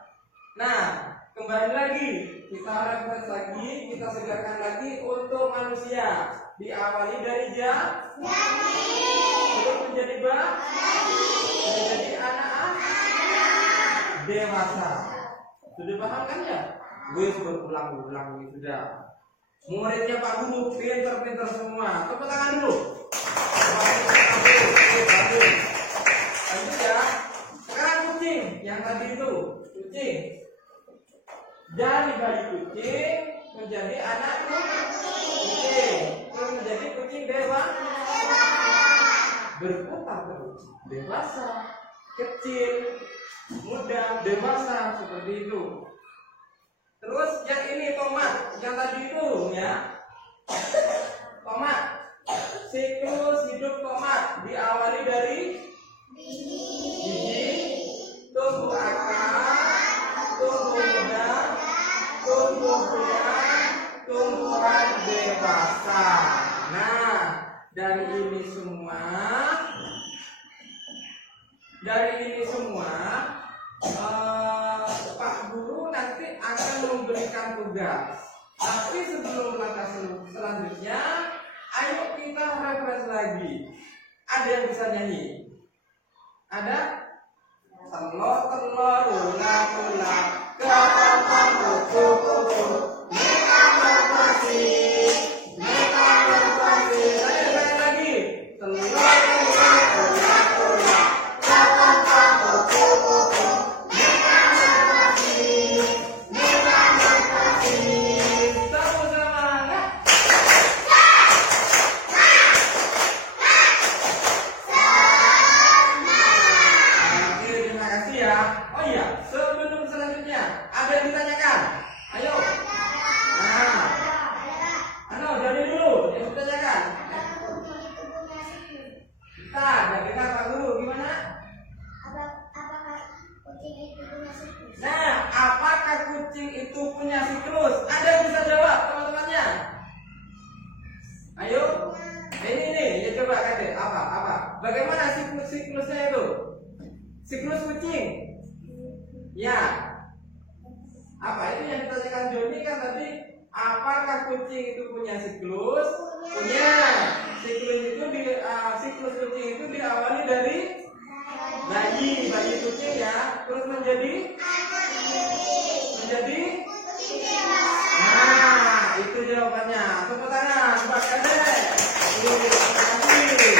nah kembali lagi kita refresh lagi, kita segarkan lagi untuk manusia. Diawali dari terus menjadi menjadi anak dewasa. Sudah paham kan ya? Gue berulang-ulang ini sudah. Muridnya Pak Guru pinter-pinter semua. Tepuk tangan dulu. Lanjut ya. Sekarang kucing yang tadi itu, kucing. Dari bayi kucing menjadi anak kucing, terus menjadi kucing dewasa. Berputar terus, dewasa, kecil, muda, dewasa, seperti itu. Terus yang ini tomat, yang tadi itu ya. Tomat, siklus hidup tomat diawali dari biji, tumbuh akar, tumbuh muda, tumbuh buah, tumbuh dari ini semua Pak Guru nanti akan memberikan tugas. Tapi sebelum langkah selanjutnya, ayo kita refresh lagi. Ada yang bisa nyanyi? Ada? Telur-telur, ular-ular, kepompong, kupu-kupu, mereka berpasi, mereka berpasi. Ayo lagi. Telur-telur, ular-ular, kepompong, kupu-kupu, mereka berpasi, mereka berpasi. Tepuk semangat. Oke, terima kasih ya. Oh iya, sebelum selanjutnya ada yang ditanyakan? Ayo. Nah, dari dulu yang ditanyakan. Kita Pak Guru gimana? Nah, apakah kucing itu punya siklus? Ada yang bisa jawab teman-temannya? Ayo. Ini ya coba kata apa? Bagaimana siklusnya itu? Siklus kucing. Ya. Apa itu yang ditanyakan Joni kan tadi? Apakah kucing itu punya siklus? Punya. Siklus kucing itu diawali dari bayi kucing ya, terus menjadi. Nah, itu jawabannya. Tepuk tangan buat Kadek. Terima kasih.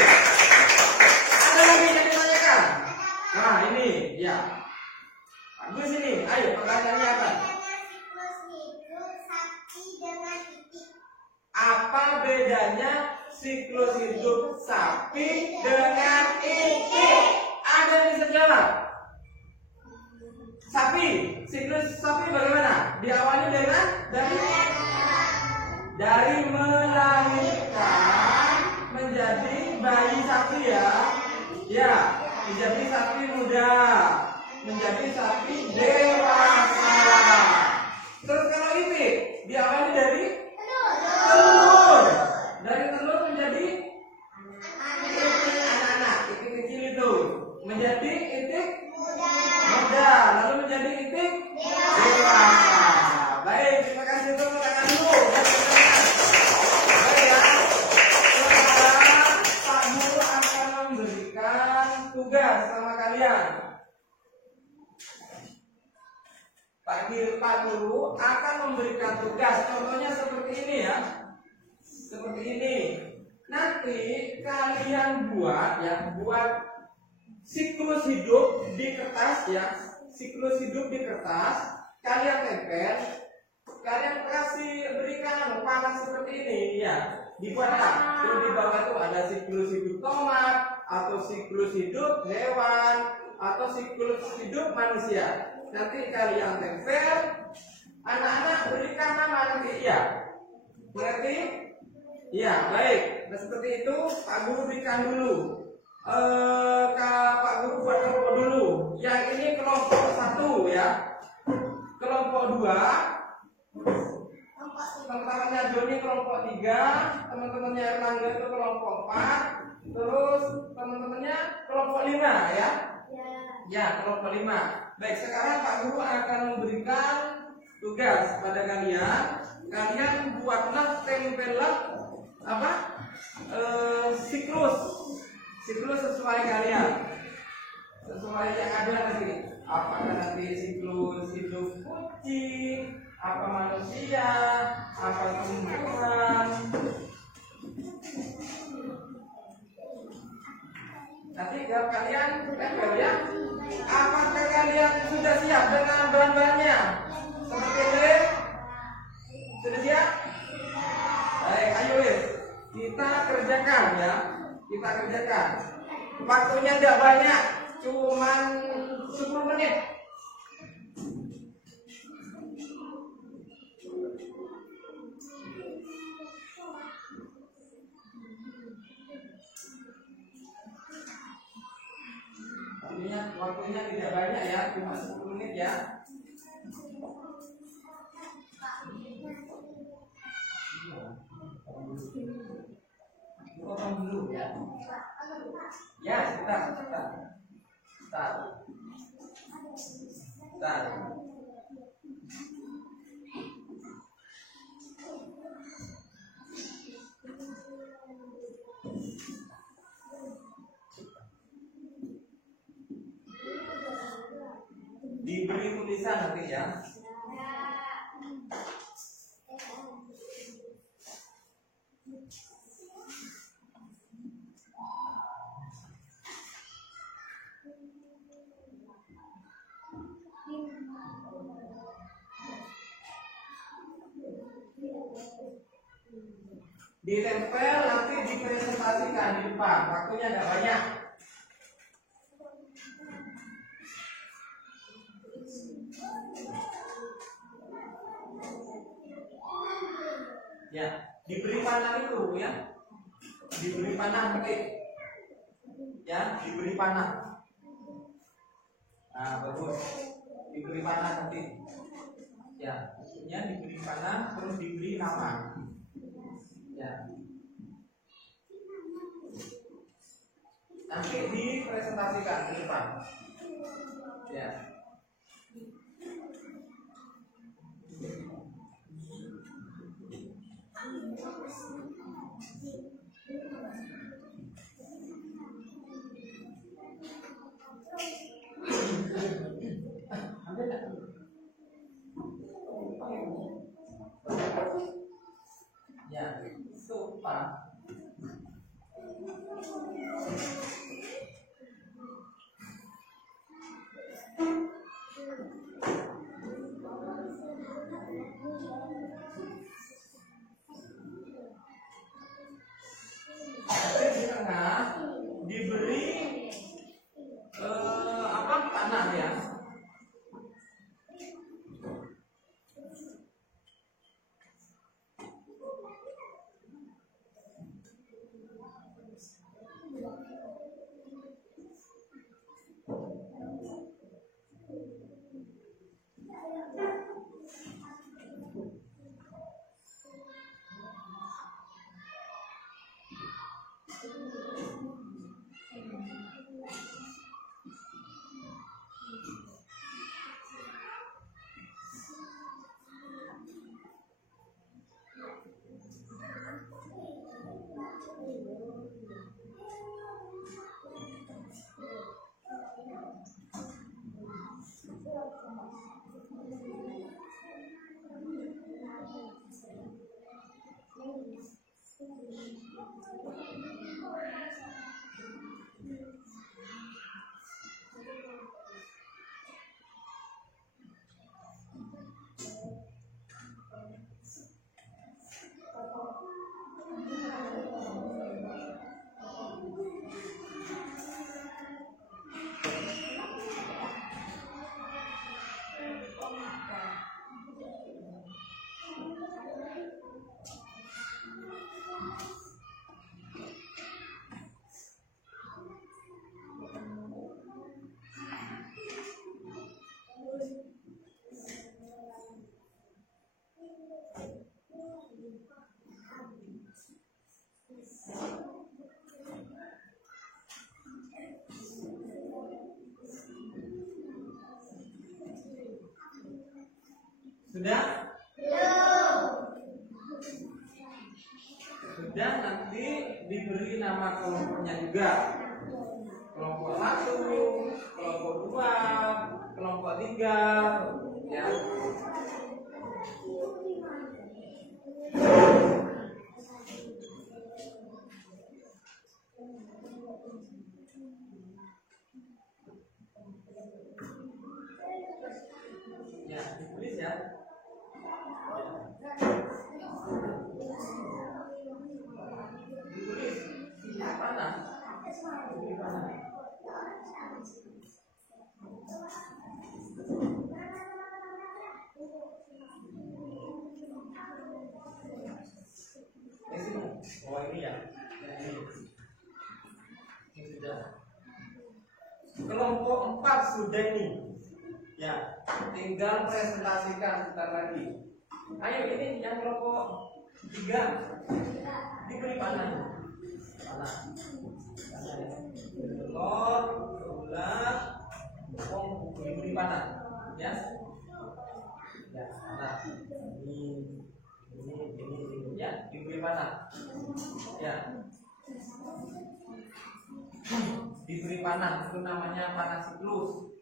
Ada lagi yang ditanyakan? Nah, ini ya. Bagus ini. Ayo pertanyaannya apa? Apa bedanya siklus hidup sapi dengan itik? Ada yang bisa jawab? Siklus sapi bagaimana? Diawali dengan dari melahirkan menjadi bayi sapi ya. Ya, menjadi sapi muda, menjadi sapi dewasa. Terus kalau itik diawali dari telur. Dari telur menjadi anak-anak, itik kecil itu menjadi itik muda, lalu menjadi itik dewasa. Baik, terima kasih untuk tangan dulu. Baik ya. Sekarang Pak Guru akan memberikan tugas sama kalian. Pak Guru akan memberikan tugas. Contohnya seperti ini ya. Seperti ini. Nanti kalian buat siklus hidup di kertas ya. Siklus hidup di kertas, kalian tempel, kalian berikan panas seperti ini ya. Dibuatkan. Terus di bawah itu ada siklus hidup tomat atau siklus hidup hewan atau siklus hidup manusia. Nanti kalian tempel, anak-anak berikan nama nanti ya. Berarti ya, baik. Nah, seperti itu Pak Guru berikan dulu. Pak Guru buat kelompok dulu. Yang ini kelompok 1 ya. Kelompok 2. Teman-temannya Joni kelompok 3, teman-temannya Erlangga itu kelompok 4, terus teman-temannya kelompok 5 ya. Ya, kelompok 5. Baik, sekarang Pak Guru akan memberikan tugas pada kalian. Kalian buatlah, tempellah siklus sesuai kalian, sesuai yang ada nanti. Apakah nanti siklus hidup kucing, apa manusia, apa tumbuhan. Nanti jawab kalian tempel ya. Apakah kalian sudah siap dengan bahan-bahannya? Seperti ini? Sudah siap? Baik, ayo kita kerjakan ya. Kita kerjakan. Waktunya tidak banyak, cuman 10 menit. Waktunya tidak banyak ya, cuma 10 menit ya. Potong dulu ya. Ya, sebentar. Start. Diberi tulisan nanti ya. Ditempel nanti dipresentasikan di depan. Waktunya nggak banyak. Ya, diberi panah itu ya. Diberi panah nanti. Ya, diberi panah. Nah, bagus. Diberi panah nanti. Ya, maksudnya diberi panah terus diberi nama. Ya. Nanti dipresentasikan ke depan. Ya. Ya, sofa. Di tengah diberi panah ya. Sudah? Belum. Sudah, nanti diberi nama kelompoknya juga. Kelompok 1, kelompok 2, kelompok 3, ya. Ya, ditulis ya. Ditulis di mana? Di mana? Di sini. Oh ini ya. Ini sudah. Kelompok 4 sudah ini. Ya, tinggal presentasikan sebentar lagi. Ayo ini yang kelompok 3 diberi panah. Panah ya. Telur, bulat, Ya. Ya, nah. Ini ya, diberi panah. Ya. Diberi panah itu namanya panah siklus.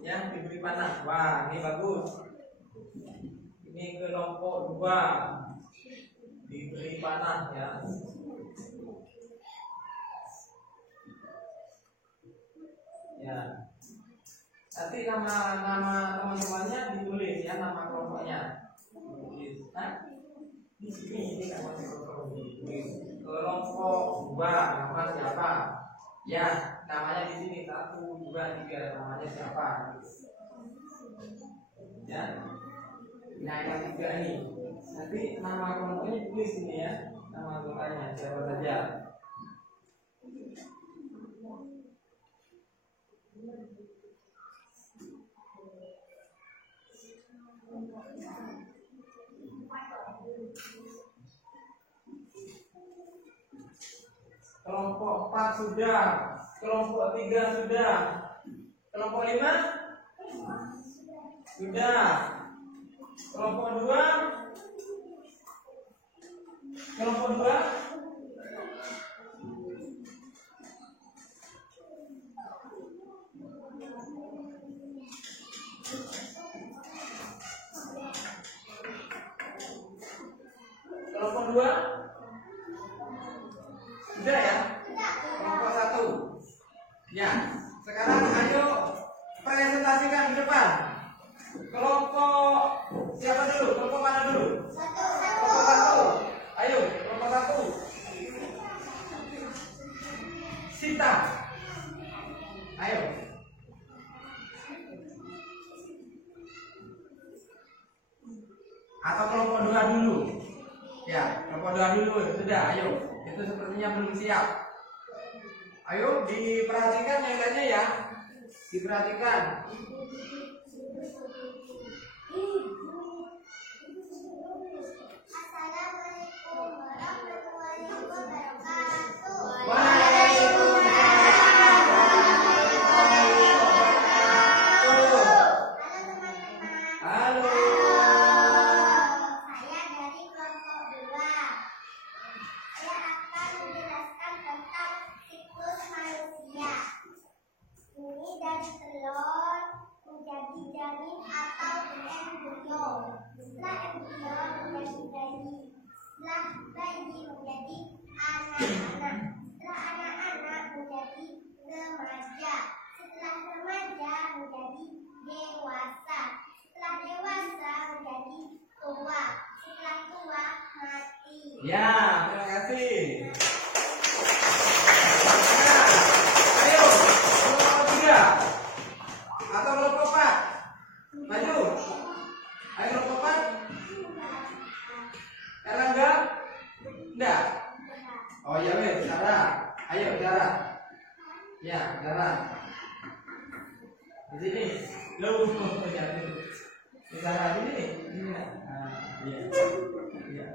Ya, diberi panah. Wah, ini bagus. Ini kelompok 2 diberi panah ya. Ya. Nanti nama teman-temannya ditulis ya, nama kelompoknya. Ditulis. Nah, di sini ini kan masih kelompok 2 nama siapa? Ya, namanya di sini 1, 2, 3 namanya siapa? Ya. Nah, yang 3 ini. Nanti nama kelompoknya ditulis ini ya. Nama anggotanya siapa saja. Kelompok 4 sudah, kelompok 3 sudah, kelompok 5 sudah, kelompok 2 kelompok 2 kelompok 2 sudah ya? Kelompok 1. Ya, sekarang ayo presentasikan di depan. Kelompok siapa dulu? Kelompok mana dulu? Kelompok 1. Ayo, kelompok 1. Sita. Ayo. Atau kelompok 2 dulu. Ya, kelompok 2 dulu. Sudah, ayo. Itu sepertinya belum siap. Ayo diperhatikan yang lainnya ya. Diperhatikan. Assalamualaikum warahmatullahi wabarakatuh. Halo. Saya dari kelompok 2. Saya akan menjelaskan tentang siklus manusia. Ini dari telur menjadi janin atau embrio. Setelah embrio menjadi bayi. Setelah bayi menjadi anak-anak. Setelah anak-anak menjadi remaja. Setelah remaja menjadi dewasa. Setelah dewasa menjadi tua. Setelah tua mati. Ya, terima kasih. Nah, ayo kelompok 3 atau kelompok 4. Maju. Ayo kelompok 4. Erlangga? Enggak. Oh ya wes, Sarah. Ayo Sarah. Ya, Sarah. Di sini. Loh, ya itu. Di Sarah di sini. Ini. Iya. Iya.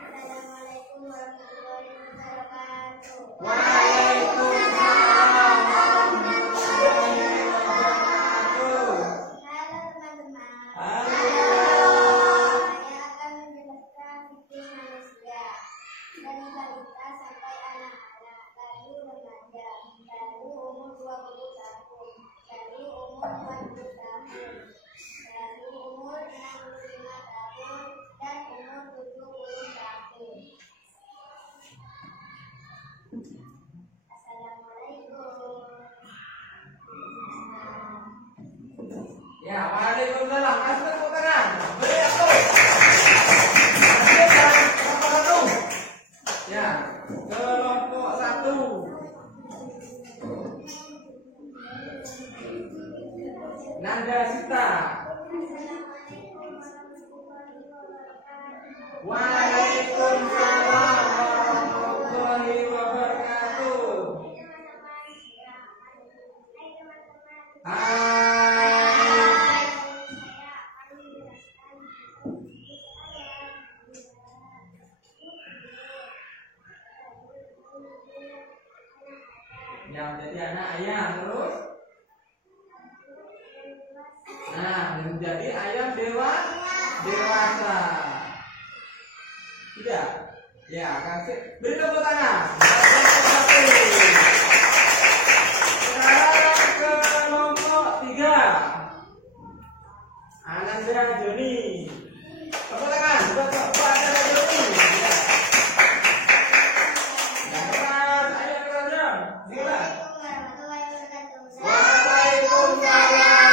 Assalamualaikum warahmatullahi wabarakatuh. Waalaikumsalam warahmatullahi wabarakatuh. Halo teman-teman. Halo. Saya akan menjelaskan siklus manusia dari balita sampai anak-anak, lalu remaja, lalu umur 20 tahun, lalu umur 40 tahun, lalu umur 65 tahun, dan umur 70 tahun. Assalamualaikum. Ya, waalaikumsalam. Kasih tepuk tangan. Beri aplaus. Lanjutkan kelompok 1. Ya, kelompok 1. Nanda Sita. Waalaikumsalam warahmatullahi wabarakatuh. Hai. Yang jadi anak ayah terus Nah, menjadi ayam dewasa. Tidak? Ya, kasih. Beri tepuk tangan. Sekarang ke kelompok 3. Ananda Joni. Tepuk tangan buat Ananda Joni. Ya. Yang keras, ayo keras. Silakan.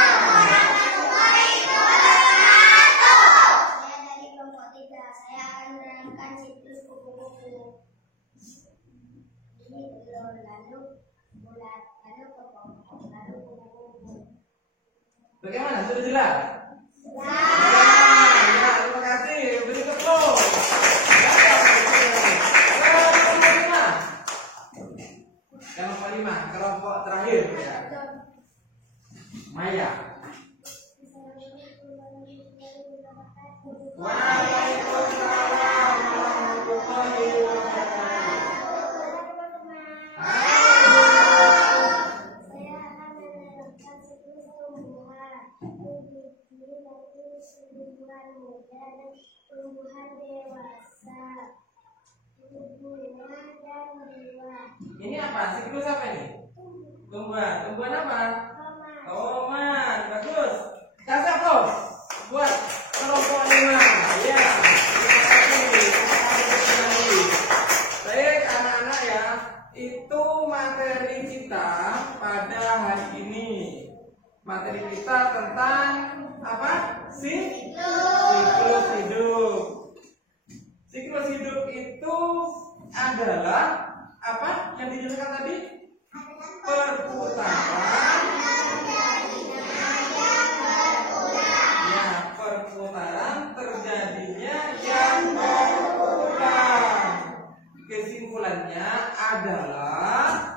Bagaimana? Sudah jelas? Ya, terima kasih. Beri tepuk. Kelompok 5, kelompok terakhir ya. Maya. Waalaikumsalam warahmatullahi wabarakatuh. Saya akan menerangkan siklus tumbuhan, tumbuhan muda dan tumbuhan dewasa, tumbuhan dan buah. Ini apa? Siklus apa ini? Tumbuhan. Tumbuhan apa? Tomat. Bagus. Kasih aplaus buat kelompok 5. Ya. Terima kasih. Baik anak-anak ya. Itu materi kita pada hari ini. Materi kita tentang apa? Siklus hidup. Siklus hidup itu adalah apa yang dijelaskan tadi? Perputaran. Ya, perputaran terjadinya yang berulang. Kesimpulannya adalah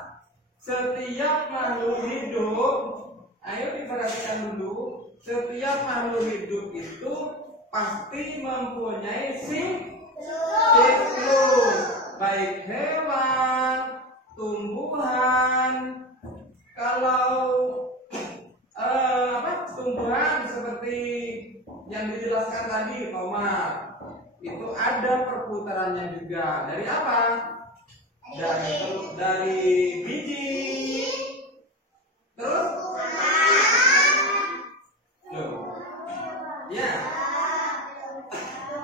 setiap makhluk hidup, ayo diperhatikan dulu, setiap makhluk hidup itu pasti mempunyai siklus, baik hewan, tumbuhan. Kalau tumbuhan seperti yang dijelaskan tadi, tomat, itu ada perputarannya juga. Dari apa? Dari biji. Terus? Loh. Ya.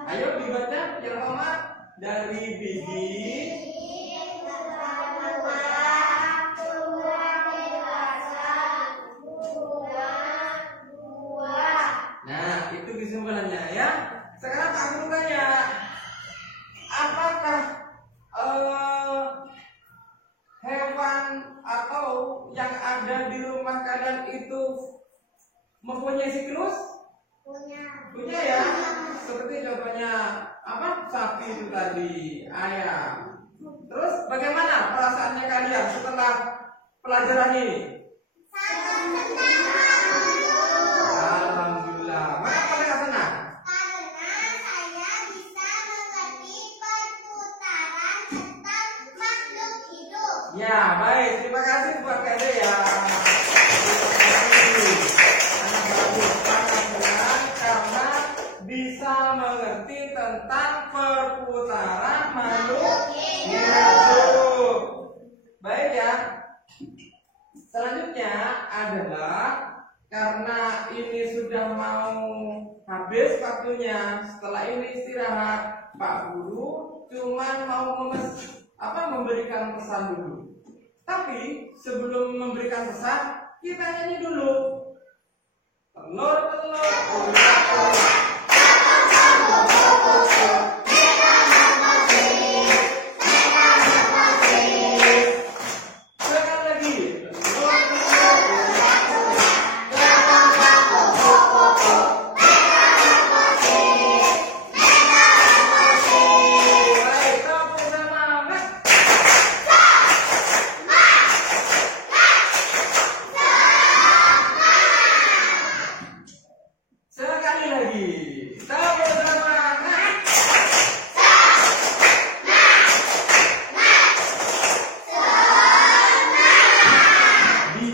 Ayo dibaca yang tomat. Dari biji. Nah, itu kesimpulannya ya. Sekarang aku tanya, apakah hewan atau yang ada di rumah kalian itu mempunyai siklus? Punya ya. Seperti contohnya apa? Sapi itu tadi, ayam. Terus bagaimana perasaannya kalian setelah pelajaran ini? Alhamdulillah. Mengapa mereka senang? Karena saya bisa mengerti perputaran tentang makhluk hidup. Ya, baik. Terima kasih buat Kade ya. Sangat bagus, sangat senang karena bisa mengerti tentang perputaran makhluk hidup. Baik ya. Selanjutnya adalah karena ini sudah mau habis waktunya, setelah ini istirahat, Pak Guru cuman mau memberikan pesan dulu. Tapi sebelum memberikan pesan, kita nyanyi dulu. Telur-telur, ulat-ulat. Sekali lagi. Sekali lagi.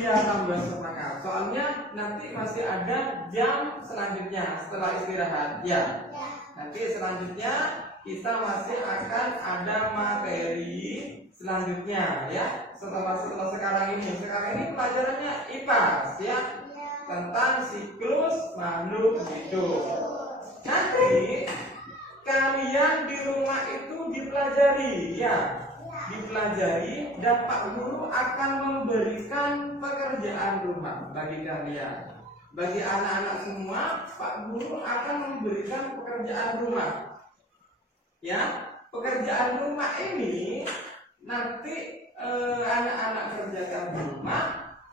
Iya, tambah semangat. Soalnya nanti masih ada jam selanjutnya setelah istirahat. Ya. Nanti selanjutnya kita masih akan ada materi selanjutnya ya. Setelah sekarang ini pelajarannya IPAS ya. Tentang siklus makhluk hidup. Nanti kalian di rumah itu dipelajari ya. Dipelajari dan Pak Guru akan memberikan pekerjaan rumah bagi kalian. Bagi anak-anak semua, Pak Guru akan memberikan pekerjaan rumah. Ya, pekerjaan rumah ini nanti anak-anak kerjakan di rumah,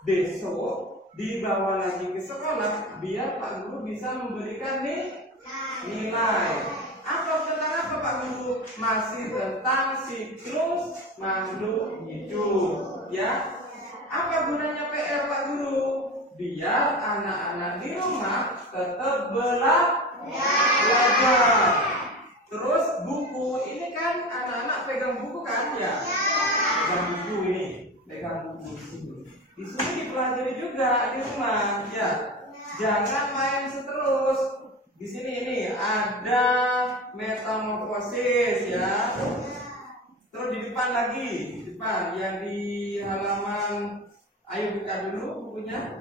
besok dibawa lagi ke sekolah biar Pak Guru bisa memberikan nilai. Tentang apa Pak Guru? Masih tentang siklus makhluk hidup ya. Apa gunanya PR Pak Guru? Biar anak-anak di rumah tetap belajar. Terus buku ini kan anak-anak pegang buku kan ya? Pegang buku ini, pegang buku. Di sini dipelajari juga di rumah ya. Jangan main terus. Di sini ini ada metamorfosis ya. Terus di depan lagi, di depan yang di halaman, ayo buka dulu bukunya.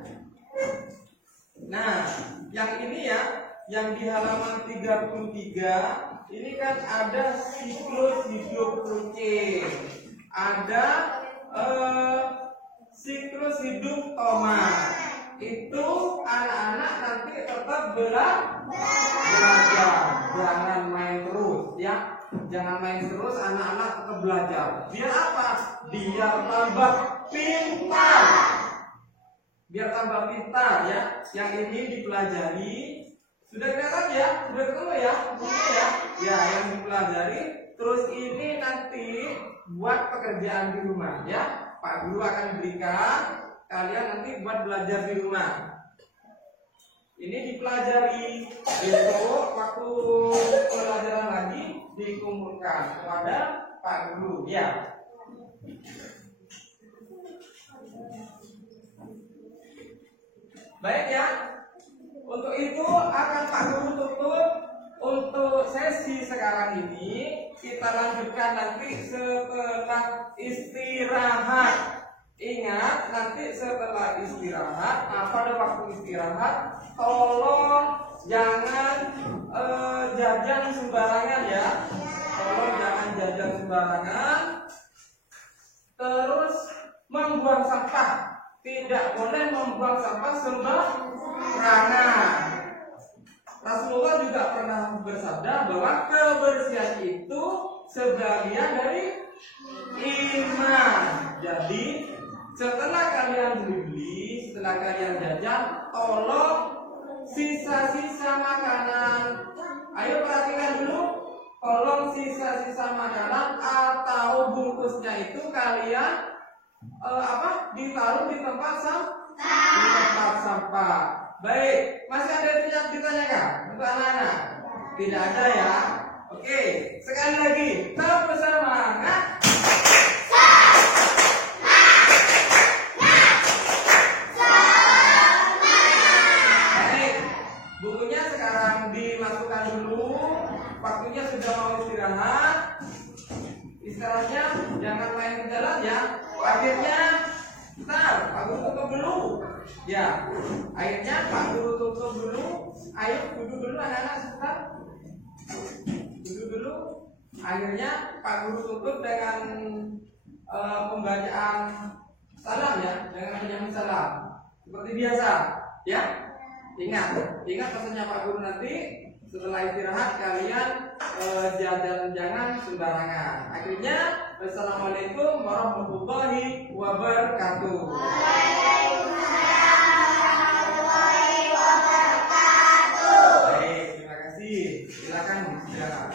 Nah, yang ini ya, yang di halaman 33 ini kan ada siklus hidup rutin. Ada siklus hidup Thomas. Itu anak-anak nanti tetap belajar, jangan main terus ya, jangan main terus, anak-anak tetap belajar. Biar apa? Biar tambah pintar, biar tambah pintar ya. Yang ini dipelajari, sudah kelihatan ya, sudah ketemu ya, ya yang dipelajari. Terus ini nanti buat pekerjaan di rumah ya, Pak Guru akan berikan. Kalian nanti buat belajar di rumah. Ini dipelajari, besok waktu pelajaran lagi dikumpulkan kepada Pak Guru ya. Baik ya. Untuk itu akan Pak Guru tutup untuk sesi sekarang ini. Kita lanjutkan nanti setelah istirahat. Ingat, nanti setelah istirahat, pada waktu istirahat, tolong jangan jajan sembarangan ya. Tolong jangan jajan sembarangan. Terus membuang sampah, tidak boleh membuang sampah sembarangan. Rasulullah juga pernah bersabda bahwa kebersihan itu sebagian dari iman. Jadi setelah kalian beli, setelah kalian jajan, tolong sisa-sisa makanan. Ayo perhatikan dulu, tolong sisa-sisa makanan atau bungkusnya itu kalian ditaruh di tempat sampah. Baik, masih ada yang ditanyakan untuk anak-anak? Tidak ada ya. Oke, sekali lagi, tetap bersemangat. Waktunya sudah mau istirahat. Istirahatnya jangan main di jalan ya. Akhirnya Pak Guru tutup dulu. Ya, akhirnya Pak Guru tutup dulu. Ayo duduk dulu anak-anak sebentar. Duduk dulu. Akhirnya Pak Guru tutup dengan pembacaan salam ya, dengan menyambut salam seperti biasa ya. Ingat pesannya Pak Guru nanti. Setelah istirahat kalian jangan sembarangan. Akhirnya, wassalamualaikum warahmatullahi wabarakatuh. Waalaikumsalam warahmatullahi wabarakatuh. Baik, terima kasih. Silakan istirahat.